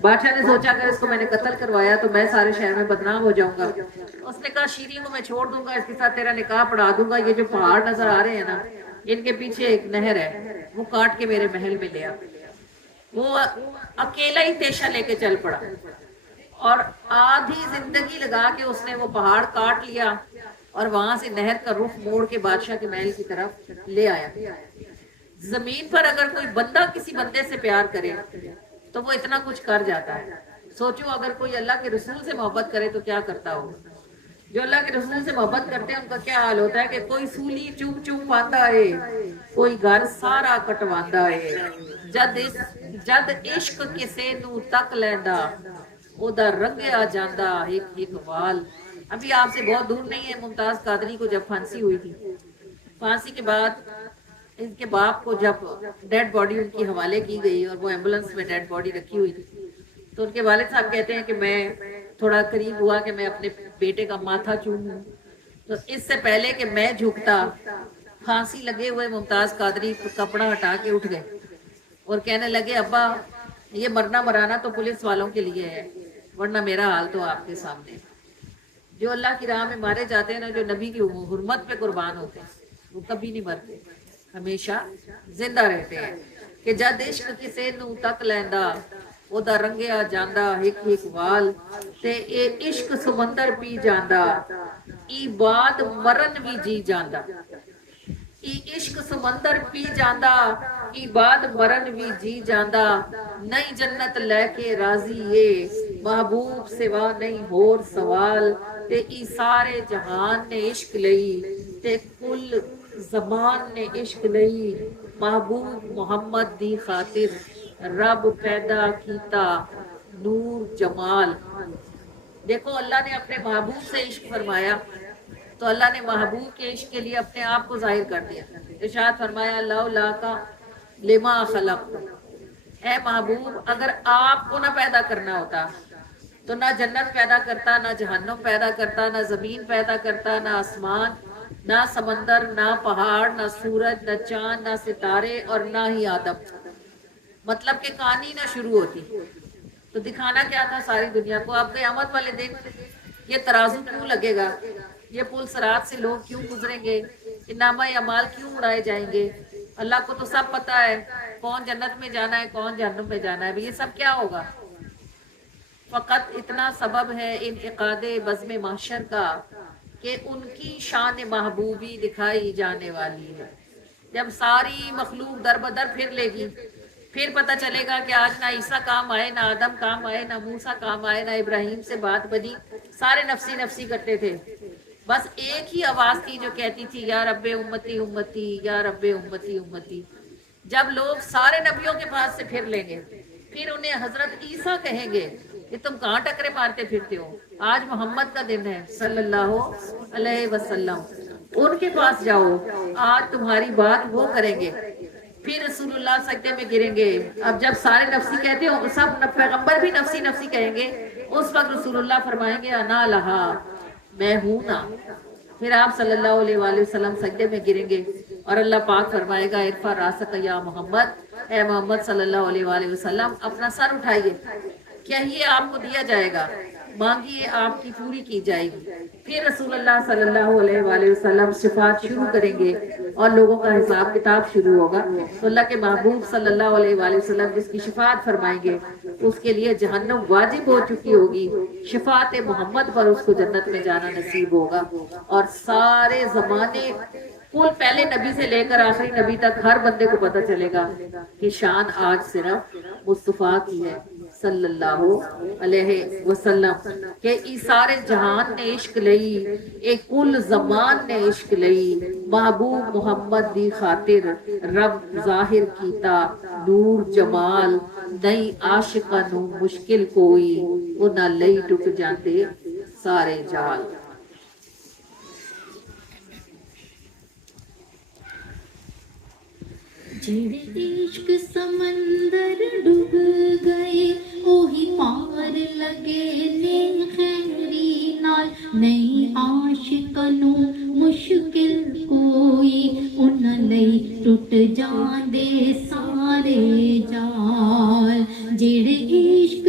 بادشاہ نے سوچا اگر اس کو میں نے قتل کروایا تو میں سارے شہر میں بدنام ہو جاؤں گا. اس نے کہا شیریں کو میں چھوڑ دوں گا، اس کے ساتھ تیرا نکاح پڑھا دوں گا. یہ جو پہاڑ نظر آ رہے ہیں نا، ان کے پیچھے ایک نہر ہے، وہ کاٹ کے میرے محل میں لے آ. وہ اکیلا ہی تیشہ لے کے چل پڑا اور آدھی زندگی لگا کے اس نے وہ پہاڑ کاٹ لیا اور وہاں سے نہر کا رخ موڑ کے بادشاہ کے محل کی طرف لے آیا. زمین پر اگر کوئی بندہ کسی بندے سے پیار کرے تو وہ اتنا کچھ کر جاتا ہے. سوچو اگر کوئی اللہ کے رسول سے محبت کرے تو کیا کرتا ہوگا. جو اللہ کے رسول سے محبت کرتے ہیں ان کا کیا حال ہوتا ہے کہ کوئی سولی چوپ چوپ پاندا ہے، کوئی گھر سارا کٹواندا ہے. جد عشق کسے نو تک لیندا او دا رنگیا جاندا ایک ایک وال. ابھی آپ سے بہت دور نہیں ہے، ممتاز قادری کو جب پھانسی ہوئی تھی، پھانسی کے بعد ان کے باپ کو جب ڈیڈ باڈی ان کی حوالے کی گئی اور وہ ایمبولینس میں ڈیڈ باڈی رکھی ہوئی تھی، تو ان کے والد صاحب کہتے ہیں کہ میں تھوڑا قریب ہوا کہ میں اپنے بیٹے کا ماتھا چوموں، تو اس سے پہلے کہ میں جھکتا، پھانسی لگے ہوئے ممتاز قادری کپڑا ہٹا کے اٹھ گئے اور کہنے لگے ابا یہ مرنا مرانا تو پولیس والوں کے لیے ہے، ورنہ میرا حال تو آپ کے سامنے. جو اللہ کی راہ میں مارے جاتے ہیں نا، جو نبی کی حرمت پہ قربان ہوتے ہیں، وہ کبھی نہیں مرتے، ہمیشہ زندہ رہتے ہیں. کہ جد عشق کسے نو تک لیندا او دا رنگیا جاندا ایک ایک وال تے اے عشق سمندر پی جاندا ای بعد مرن بھی جی جاندا. ای عشق سمندر پی جاندا ای بعد مرن بھی جی جاندا. نئی جنت لے کے راضی اے محبوب سوا نہیں ہور سوال. تے ای سارے جہان نے عشق لئی تے کل زمان نے عشق لئی. محبوب محمد دی خاطر رب پیدا کیتا نور جمال. دیکھو اللہ نے اپنے محبوب سے عشق فرمایا تو اللہ نے محبوب کے عشق کے لیے اپنے آپ کو ظاہر کر دیا. ارشاد فرمایا لولا کا لما خلق، اے محبوب اگر آپ کو نہ پیدا کرنا ہوتا تو نہ جنت پیدا کرتا، نہ جہنم پیدا کرتا، نہ زمین پیدا کرتا، نہ آسمان، نہ سمندر، نہ پہاڑ، نہ سورج، نہ چاند، نہ ستارے اور نہ ہی آدم. مطلب کہ کہانی نہ شروع ہوتی. تو دکھانا کیا تھا ساری دنیا کو. آپ قیامت والے دن یہ ترازو کیوں لگے گا، یہ پل صراط سے لوگ کیوں گزریں گے، یہ نامہ اعمال کیوں اڑائے جائیں گے. اللہ کو تو سب پتا ہے کون جنت میں جانا ہے کون جہنم میں جانا ہے. یہ سب کیا ہوگا؟ فقط اتنا سبب ہے انعقاد بزم محشر کا کہ ان کی شان محبوبی دکھائی جانے والی ہے. جب ساری مخلوق در بدر پھر لے گی، پھر پتہ چلے گا کہ آج نہ عیسیٰ کام آئے، نہ آدم کام آئے، نہ موسیٰ کام آئے، نہ ابراہیم سے بات بنی. سارے نفسی نفسی کرتے تھے. بس ایک ہی آواز تھی جو کہتی تھی یا رب امتی امتی، یا رب امتی امتی. جب لوگ سارے نبیوں کے پاس سے پھر لیں گے، پھر انہیں حضرت عیسیٰ کہیں گے کہ تم کہاں ٹکرے مارتے پھرتے ہو. آج محمد کا دن ہے صلی اللہ علیہ وسلم، ان کے پاس جاؤ، آج تمہاری بات وہ کریں گے. پھر رسول اللہ سجدے میں گریں گے. اب جب سارے نفسی کہتے ہو، سب پیغمبر بھی نفسی نفسی کہیں گے، اس وقت رسول اللہ فرمائیں گے انا لہا، میں ہوں نا. پھر آپ صلی اللہ علیہ وآلہ وسلم سجدے میں گریں گے اور اللہ پاک فرمائے گا ارفع راسک یا محمد، اے محمد صلی اللہ علیہ وآلہ وسلم اپنا سر اٹھائیے، کہیے آپ کو دیا جائے گا، مانگیے آپ کی پوری کی جائے گی. پھر رسول اللہ صلی اللہ علیہ وآلہ وسلم شفاعت شروع کریں گے اور لوگوں کا حساب کتاب شروع ہوگا. تو اللہ کے محبوب صلی اللہ علیہ وآلہ وسلم جس کی شفاعت فرمائیں گے اس کے لیے جہنم واجب ہو چکی ہوگی، شفاعت محمد پر اس کو جنت میں جانا نصیب ہوگا. اور سارے زمانے کل پہلے نبی سے لے کر آخری نبی تک ہر بندے کو پتہ چلے گا کہ شان آج صرف مصطفیٰ کی ہے صلی اللہ علیہ وسلم. کہ ای سارے جہان نے عشق لئی، اے کل زمان نے عشق لئی. محبوب محمد دی خاطر رب ظاہر کیتا نور جمال. نہیں عاشقاں نو مشکل کوئی انہاں لئی ٹوٹ جاندے سارے جال. جڑے عشق سمندر ڈوب گئے اوہی پار لگے نے خیری نال. نہیں عاشق نو مشکل کوئی انہاں لئی ٹوٹ جاندے سارے جال. جڑے عشق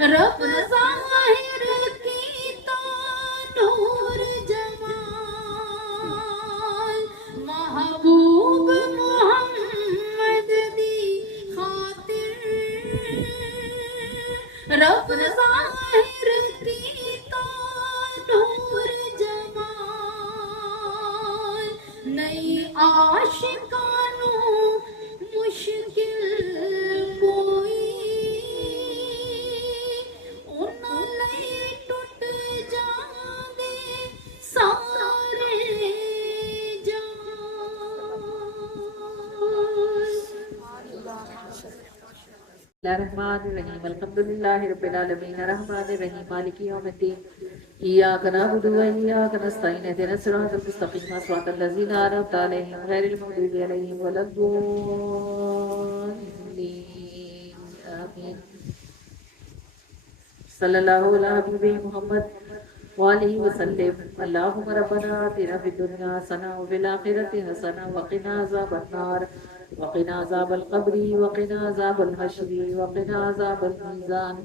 رب ظاہر کیتا نور جمال محبوب محمد دی خاطر رب ظاہر کیتا نور جمال نئی عاشقانوں مشکل کوئی انہاں لئی ٹوٹ جاندے سارے الرحمن الرحیم الحمد للہ رب العالمین الرحمن الرحیم مالک یوم الدین ایاک نعبد و ایاک نستعین اهدنا الصراط المستقیم صراط الذین انعمت علیہم غیر المغضوب علیہم ولا الضالین آمین صلی اللہ علیہ حبیب محمد وآلہ وسلم اللہم ربنا آتنا فی الدنیا حسنہ وفی الآخرۃ حسنہ وقنا عذاب النار وقنا عذاب القبر وقنا عذاب الحشر وقنا عذاب الميزان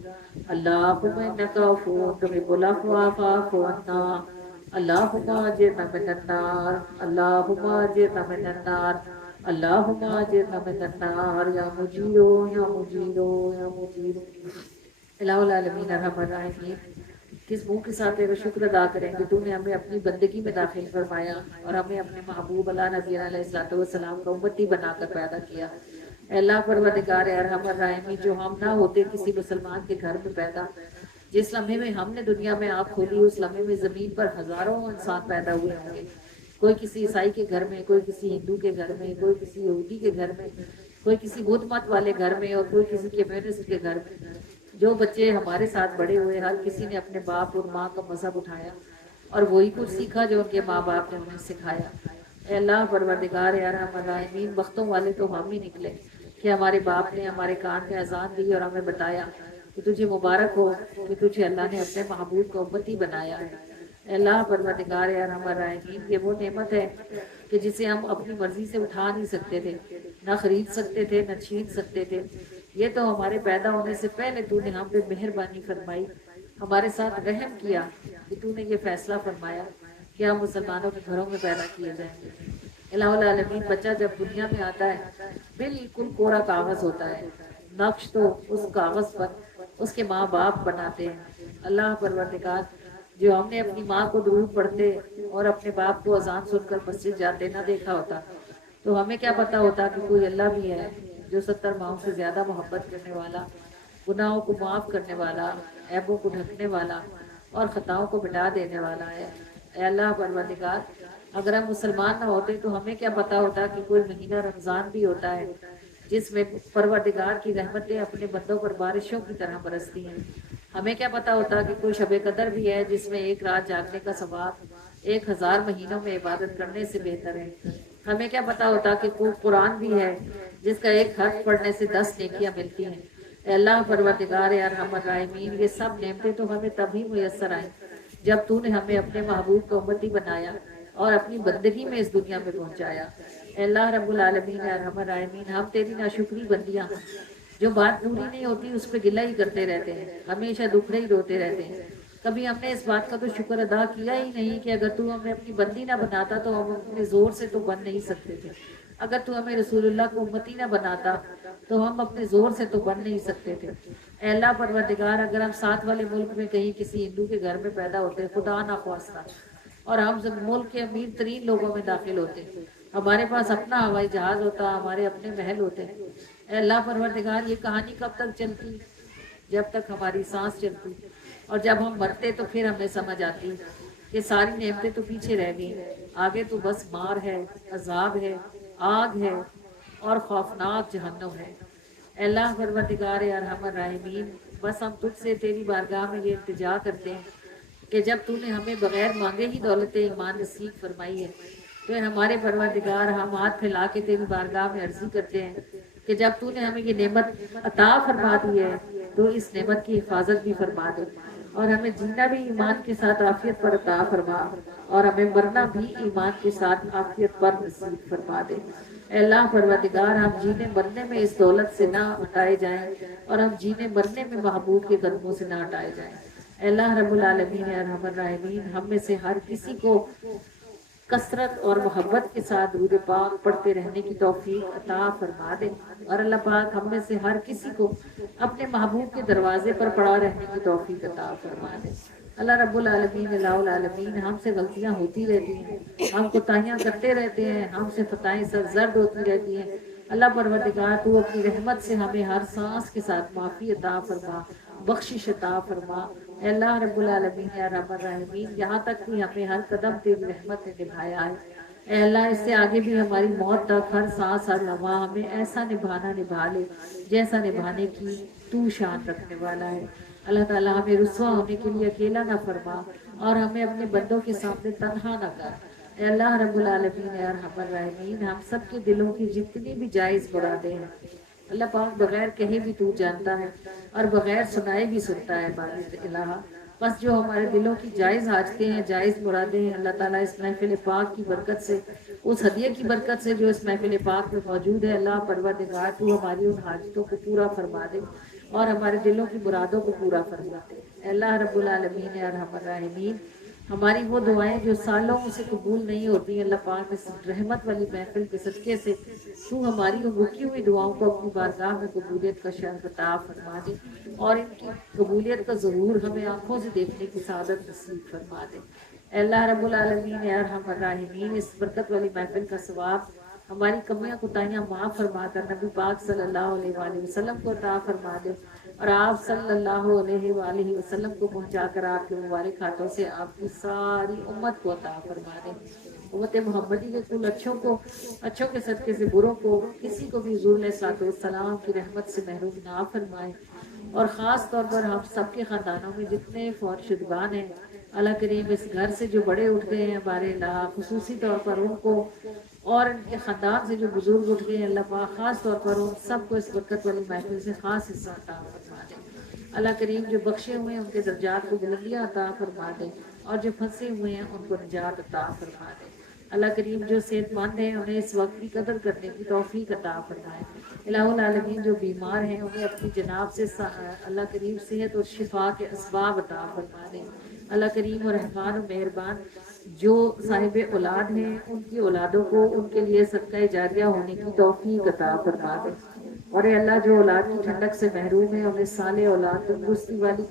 اللهم انك عفو تحب العفو فاعف عنا اللهم اجرنا من النار اللهم اجرنا من النار اللهم اجرنا من النار یا مجیر یا مجیر یا مجیر الہ العالمین ارحم الراحمین کس منہ کے ساتھ تیرا شکر ادا کریں کہ تو نے ہمیں اپنی بندگی میں داخل فرمایا اور ہمیں اپنے محبوب اللہ نبی علیہ السلام کا امتی بنا کر پیدا کیا۔ اے اللہ پروردگار ارحم الراحمین، جو ہم نہ ہوتے کسی مسلمان کے گھر میں پیدا، جس لمحے میں ہم نے دنیا میں آنکھ کھولی اس لمحے میں زمین پر ہزاروں انسان پیدا ہوئے ہوں گے، کوئی کسی عیسائی کے گھر میں، کوئی کسی ہندو کے گھر میں، کوئی کسی یہودی کے گھر میں، کوئی کسی بدھ مت والے گھر میں اور کوئی کسی کمیونسٹ کے گھر میں۔ جو بچے ہمارے ساتھ بڑے ہوئے ہر کسی نے اپنے باپ اور ماں کا مذہب اٹھایا اور وہی کچھ سیکھا جو ان کے ماں باپ نے انہیں سکھایا۔ اے اللہ پروردگار ارحم الراحمین، وقتوں والے تو ہم ہی نکلے کہ ہمارے باپ نے ہمارے کان میں اذان دی اور ہمیں بتایا کہ تجھے مبارک ہو کہ تجھے اللہ نے اپنے محبوب کو امتی بنایا ہے۔ اے اللہ پروردگار ارحم الراحمین، یہ وہ نعمت ہے کہ جسے ہم اپنی مرضی سے اٹھا نہیں سکتے تھے، نہ خرید سکتے تھے، نہ چھین سکتے تھے۔ یہ تو ہمارے پیدا ہونے سے پہلے تو نے ہم پہ مہربانی فرمائی، ہمارے ساتھ رحم کیا کہ تو نے یہ فیصلہ فرمایا کہ ہم مسلمانوں کے گھروں میں پیدا کیے جائیں گے۔ الہ العالمین، بچہ جب دنیا میں آتا ہے بالکل کوڑا کاغذ ہوتا ہے، نقش تو اس کاغذ پر اس کے ماں باپ بناتے ہیں۔ اللہ پروردگار، جو ہم نے اپنی ماں کو درود پڑھتے اور اپنے باپ کو اذان سن کر مسجد جاتے نہ دیکھا ہوتا تو ہمیں کیا پتا ہوتا کہ کوئی اللہ بھی ہے جو 70 ماؤں سے زیادہ محبت کرنے والا، گناہوں کو معاف کرنے والا، عیبوں کو ڈھکنے والا اور خطاؤں کو مٹا دینے والا ہے۔ اے اللہ پروردگار، اگر ہم مسلمان نہ ہوتے تو ہمیں کیا پتا ہوتا کہ کوئی مہینہ رمضان بھی ہوتا ہے جس میں پروردگار کی رحمتیں اپنے بندوں پر بارشوں کی طرح برستی ہیں۔ ہمیں کیا پتا ہوتا کہ کوئی شب قدر بھی ہے جس میں ایک رات جاگنے کا ثواب 1000 مہینوں میں عبادت کرنے سے بہتر ہے۔ ہمیں کیا پتا ہوتا کہ کوئی قرآن بھی ہے جس کا ایک حرف پڑھنے سے 10 نیکیاں ملتی ہیں۔ اے اللہ پروردگار ارحم الراحمین، یہ سب نعمتیں تو ہمیں تبھی میسر آئیں جب تو نے ہمیں اپنے محبوب کو امتی بنایا اور اپنی بندگی میں اس دنیا میں پہنچایا۔ اے اللہ رب العالمین ارحم الراحمین، ہم تیری ناشکری بندیاں جو بات پوری نہیں ہوتی اس پہ گلہ ہی کرتے رہتے ہیں، ہمیشہ دکھڑے ہی روتے رہتے ہیں۔ کبھی ہم نے اس بات کا تو شکر ادا کیا ہی نہیں کہ اگر تو ہمیں اپنی بندی نہ بناتا تو ہم اپنے زور سے تو بن نہیں سکتے تھے، اگر تو ہمیں رسول اللہ کو امتی نہ بناتا تو ہم اپنے زور سے تو بن نہیں سکتے تھے۔ اے اللہ پروردگار، اگر ہم ساتھ والے ملک میں کہیں کسی ہندو کے گھر میں پیدا ہوتے، خدا نہ خواستہ، اور ہم سب ملک کے امیر ترین لوگوں میں داخل ہوتے، ہمارے پاس اپنا ہوائی جہاز ہوتا، ہمارے اپنے محل ہوتے، اے اللہ پروردگار، یہ کہانی کب تک چلتی؟ جب تک ہماری سانس چلتی، اور جب ہم مرتے تو پھر ہمیں سمجھ آتی کہ ساری نعمتیں تو پیچھے رہ گئی، آگے تو بس مار ہے، عذاب ہے، آگ ہے اور خوفناک جہنم ہے۔ اے اللہ پروردگار ارحم الراحمین، بس ہم تجھ سے تیری بارگاہ میں یہ التجا کرتے ہیں کہ جب تو نے ہمیں بغیر مانگے ہی دولت ایمان نصیب فرمائی ہے تو اے ہمارے پروردگار، ہم ہاتھ پھیلا کے تیری بارگاہ میں عرضی کرتے ہیں کہ جب تو نے ہمیں یہ نعمت عطا فرما دی ہے تو اس نعمت کی حفاظت بھی فرما دے اور ہمیں جینا بھی ایمان کے ساتھ عافیت پر عطا فرما اور ہمیں مرنا بھی ایمان کے ساتھ عافیت پر نصیب فرما دے۔ اے اللہ پروردگار ہم جینے مرنے میں اس دولت سے نہ ہٹائے جائیں اور ہم جینے مرنے میں محبوب کے قدموں سے نہ ہٹائے جائیں۔ اے اللہ رب العالمین یا ارحم الراحمین ہم میں سے ہر کسی کو کثرت اور محبت کے ساتھ درود پاک پڑھتے رہنے کی توفیق عطا فرما دے، اور اللہ پاک ہم میں سے ہر کسی کو اپنے محبوب کے دروازے پر پڑا رہنے کی توفیق عطا فرما دے۔ اللہ رب العالمین الہ العالمین ہم سے غلطیاں ہوتی رہتی ہیں، ہم کوتاہیاں کرتے رہتے ہیں، ہم سے خطائیں سرزد ہوتی رہتی ہیں۔ اللہ پروردگار تو اپنی رحمت سے ہمیں ہر سانس کے ساتھ معافی عطا فرما، بخشش عطا فرما۔ اے اللہ رب العالمین یا رب الرحمین یہاں تک کہ ہمیں ہر قدم تیری رحمت نے نبھایا ہے، اے اللہ اس سے آگے بھی ہماری موت تک ہر سانس ہر لمحہ ہمیں ایسا نبھا لے جیسا نبھانے کی تو شان رکھنے والا ہے۔ اللہ تعالیٰ ہمیں رسوا ہونے کے لیے اکیلا نہ فرما اور ہمیں اپنے بندوں کے سامنے تنہا نہ کر۔ اے اللہ رب العالمین یا ارحم الراحمین ہم سب کے دلوں کی جتنی بھی جائز مرادیں ہیں اللہ پاک بغیر کہے بھی تو جانتا ہے اور بغیر سنائے بھی سنتا ہے بارد الہ۔ بس جو ہمارے دلوں کی جائز حاجتیں ہیں، جائز مرادیں ہیں، اللہ تعالیٰ اس محفل پاک کی برکت سے، اس ہدیے کی برکت سے جو اس محفل پاک میں موجود ہے، اللہ پروردگار تو ہماری ان حاجتوں کو پورا فرما دے اور ہمارے دلوں کی مرادوں کو پورا فرما دے۔ اے اللہ رب العالمین یا ارحم الراحمین ہماری وہ دعائیں جو سالوں سے قبول نہیں ہوتی ہیں، اللہ پاک اس رحمت والی محفل کے صدقے سے تو ہماری ان رکی ہوئی دعاؤں کو اپنی بارگاہ میں قبولیت کا شرف عطا فرما دے اور ان کی قبولیت کا ضرور ہمیں آنکھوں سے دیکھنے کی سعادت نصیب فرما دے۔ اے اللہ رب العالمین یا ارحم الراحمین اس برکت والی محفل کا ثواب ہماری کمیاں کوتاہیاں معاف فرما کر نبی پاک صلی اللہ علیہ وآلہ وسلم کو عطا فرما دے اور آپ صلی اللہ علیہ وآلہ وسلم کو پہنچا کر آپ کے مبارک ہاتھوں سے آپ کی ساری امت کو عطا فرما دے۔ امت محمدی کے کل اچھوں کے صدقے سے بروں کو کسی کو بھی حضور علیہ السلام کی رحمت سے محروم نہ فرمائے، اور خاص طور پر ہم سب کے خاندانوں میں جتنے فوت شدگان ہیں اللہ کریم اس گھر سے جو بڑے اٹھ گئے ہیں بارے اللہ خصوصی طور پر ان کو، اور ان کے خاندان سے جو بزرگ اٹھ گئے ہیں اللہ پاک خاص طور پر ان سب کو اس برکت والی محفل سے خاص حصہ عطا فرما دے۔ اللہ کریم جو بخشے ہوئے ہیں ان کے درجات کو بلندیاں عطا فرما دے اور جو پھنسے ہوئے ہیں ان کو نجات عطا فرما دے۔ اللہ کریم جو صحت مند ہیں انہیں اس وقت کی قدر کرنے کی توفیق عطا فرمائے۔ الہ العالمین جو بیمار ہیں انہیں اپنی جناب سے اللہ کریم صحت اور شفا کے اسباب عطا فرما دے۔ اللہ کریم اور رحمان و مہربان جو صاحب اولاد ہیں ان کی اولادوں کو ان کے لیے صدقہ جاریہ ہونے کی توفیق عطا فرما دے، اور اے اللہ جو اولاد کی ٹھنڈک سے محروم ہے انہیں صالح اولاد تندرستی والی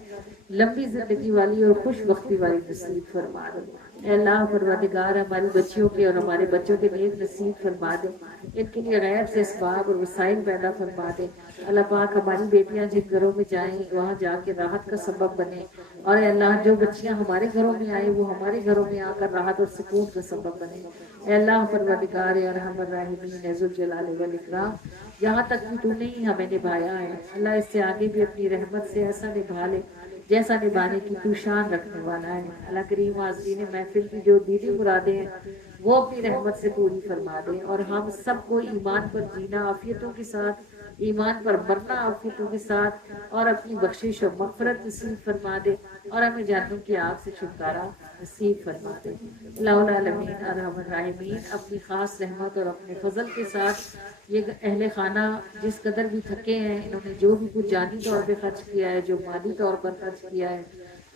لمبی زندگی والی اور خوش بختی والی نصیب فرما دے۔ اے اللہ پروردگار ہماری بچیوں کے اور ہمارے بچوں کے نیک نصیب فرما دے، ان کے لیے غیب سے اسباب اور وسائل پیدا فرما دے۔ اللہ پاک ہماری بیٹیاں جن گھروں میں جائیں وہاں جا کے راحت کا سبب بنے، اور اے اللہ جو بچیاں ہمارے گھروں میں آئیں وہ ہمارے گھروں میں آ کر راحت اور سکون کا سبب بنے۔ اے اللہ پروردگار ارحم الراحمین ذو الجلال والاکرام یہاں تک کہ تو نے ہی ہمیں نبھایا ہے، اللہ اس سے آگے بھی اپنی رحمت سے ایسا نبھا لے جیسا نبھانے کی تو شان رکھنے والا ہے۔ اللہ کریم حاضرین محفل کی جو دیدی مرادیں ہیں وہ اپنی رحمت سے پوری فرما دے، اور ہم سب کو ایمان پر جینا عافیتوں کے ساتھ، ایمان پر مرنا عافیتوں کے ساتھ، اور اپنی بخشش و مغفرت نصیب فرما دے اور ہمیں جہنم کی آگ سے چھٹکارا نصیب فرما دے۔ الہ العالمین ارحم الراحمین اپنی خاص رحمت اور اپنے فضل کے ساتھ یہ اہل خانہ جس قدر بھی تھکے ہیں، انہوں نے جو بھی کچھ جانی طور پہ خرچ کیا ہے، جو مالی طور پر خرچ کیا ہے،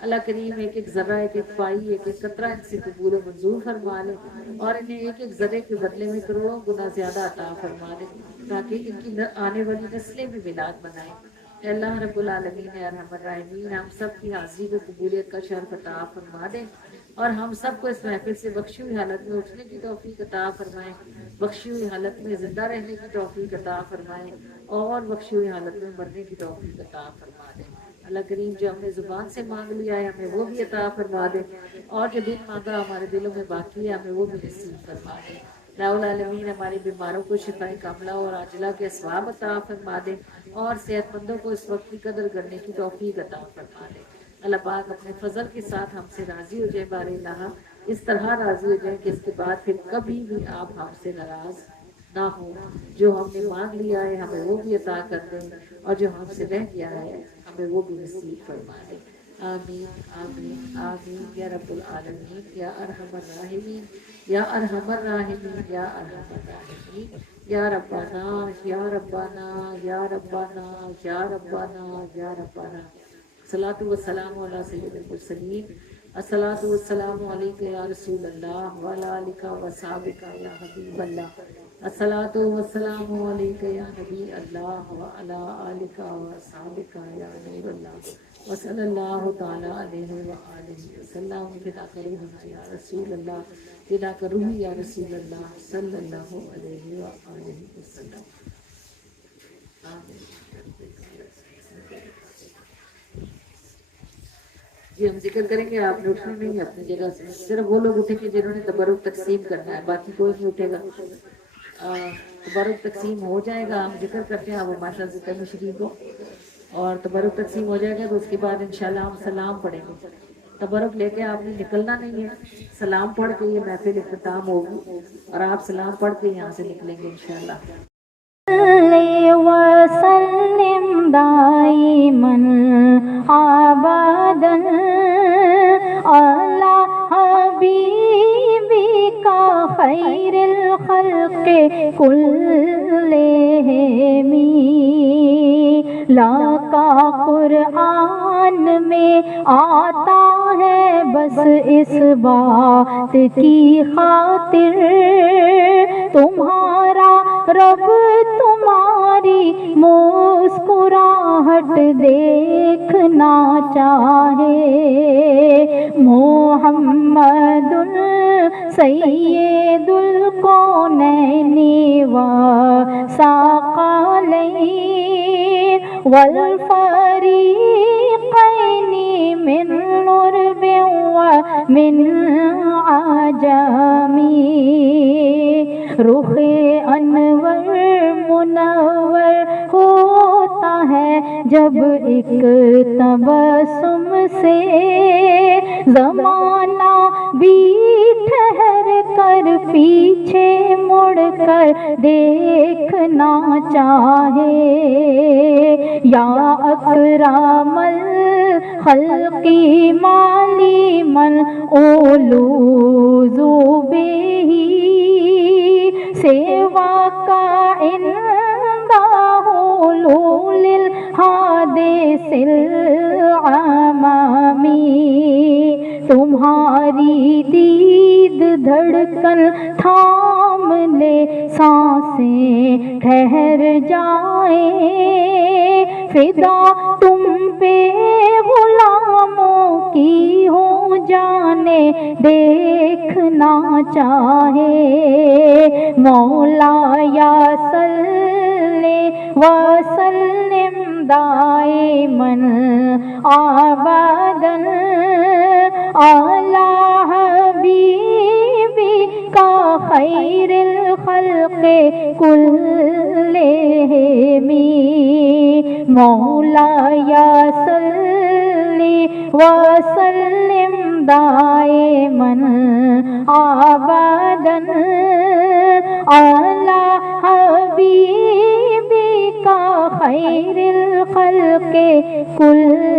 اللہ کریم ایک ایک ذرہ، ایک ایک پائی، ایک ایک قطرہ ان سے قبول و منظور فرما لے اور انہیں ایک ایک ذرے کے بدلے میں کروڑوں گنا زیادہ عطا فرما دے تاکہ ان کی آنے والی نسلیں بھی میلاد منائیں۔ اے اللہ رب العالمین ارحم الراحمین ہم سب کی حاضری کو قبولیت کا شرف عطا فرما دے اور ہم سب کو اس محفل سے بخشی ہوئی حالت میں اٹھنے کی توفیق عطا فرمائے، بخشی ہوئی حالت میں زندہ رہنے کی توفیق عطا فرمائے اور بخشی ہوئی حالت میں مرنے کی توفیق عطا فرما دے۔ اللہ کریم جو ہم نے زبان سے مانگ لیا ہے ہمیں وہ بھی عطا فرما دے، اور جو دل مانگا ہمارے دلوں میں باقی ہے ہمیں وہ بھی نصیب فرما دے۔ الہ العالمین ہمارے بیماروں کو شفاء کاملہ اور عاجلہ کے اسباب عطا فرما دے اور صحت مندوں کو اس وقت کی قدر کرنے کی توفیق عطا فرما دے۔ اللہ پاک اپنے فضل کے ساتھ ہم سے راضی ہو جائے بارے اللہ، اس طرح راضی ہو جائے کہ اس کے بعد پھر کبھی بھی آپ ہم سے ناراض نہ ہو۔ جو ہم نے مانگ لیا ہے ہمیں وہ بھی عطا کر دیں اور جو ہم سے رہ گیا ہے ہمیں وہ بھی نصیب فرما دے۔ آمین آمین آمین یا رب العالمین یا ارحم الراحمین یا ارحم الراحمین یا ارحم الراحمین یا ربنا یا ربنا یا ربنا یا ربنا یا ربنا الصلاۃ والسلام علی سید المرسلین الصلاۃ والسلام علیک یا رسول اللہ وعلی آلک وصحبک یا حبیب اللہ الصلاۃ والسلام علیک یا نبی اللہ وعلی آلک وصحبک یا نور اللہ وصلی اللہ تعالی علیہ وآلہ وسلم فداک روحنا یا رسول اللہ فداک روحی یا رسول اللہ صلی اللہ علیہ وآلہ وسلم آمین۔ جی ہم ذکر کریں گے، آپ نے اٹھنا نہیں ہے اپنی جگہ سے، صرف وہ لوگ اٹھیں گے جنہوں نے تبرک تقسیم کرنا ہے، باقی کوئی نہیں اٹھے گا۔ تبرک تقسیم ہو جائے گا، ہم ذکر کرتے ہیں، وہ ماشاء اللہ سے شریف ہو، اور تبرک تقسیم ہو جائے گا تو اس کے بعد انشاءاللہ ہم سلام پڑھیں گے۔ تبرک لے کے آپ نے نکلنا نہیں ہے، سلام پڑھ کے یہ محفل اختتام ہوگی اور آپ سلام پڑھ کے یہاں سے نکلیں گے انشاءاللہ۔ وسلم دائما ابدا على حبيبك خير الخلق كلهم لاکا قرآن میں آتا ہے بس اس بات کی خاطر تمہارا رب تمہاری مسکراہٹ دیکھنا چاہے۔ محمد سید الکونین والثقلین والفریقین من عرب ومن عجم رخ انور منور ہوتا ہے جب ایک تبسم سے، زمانہ بھی ٹھہر کر پیچھے مڑ کر دیکھنا چاہے۔ یا اکرم الخلق مالی من اولوذ بہ سوا کا عند حلول الحادث العمامی، تمہاری دید دھڑکن تھام لے سانسیں ٹھہر جائیں، فدا تم پہ غلاموں کی ہو جانے دیکھنا چاہے۔ مولا یا صلی وسلم دائما ابدا علی حبیبک خیر الخلق کلہم۔ مولا یا صلی وسلم دائما ابدا علی حبیبک خیر الخلق کلہم۔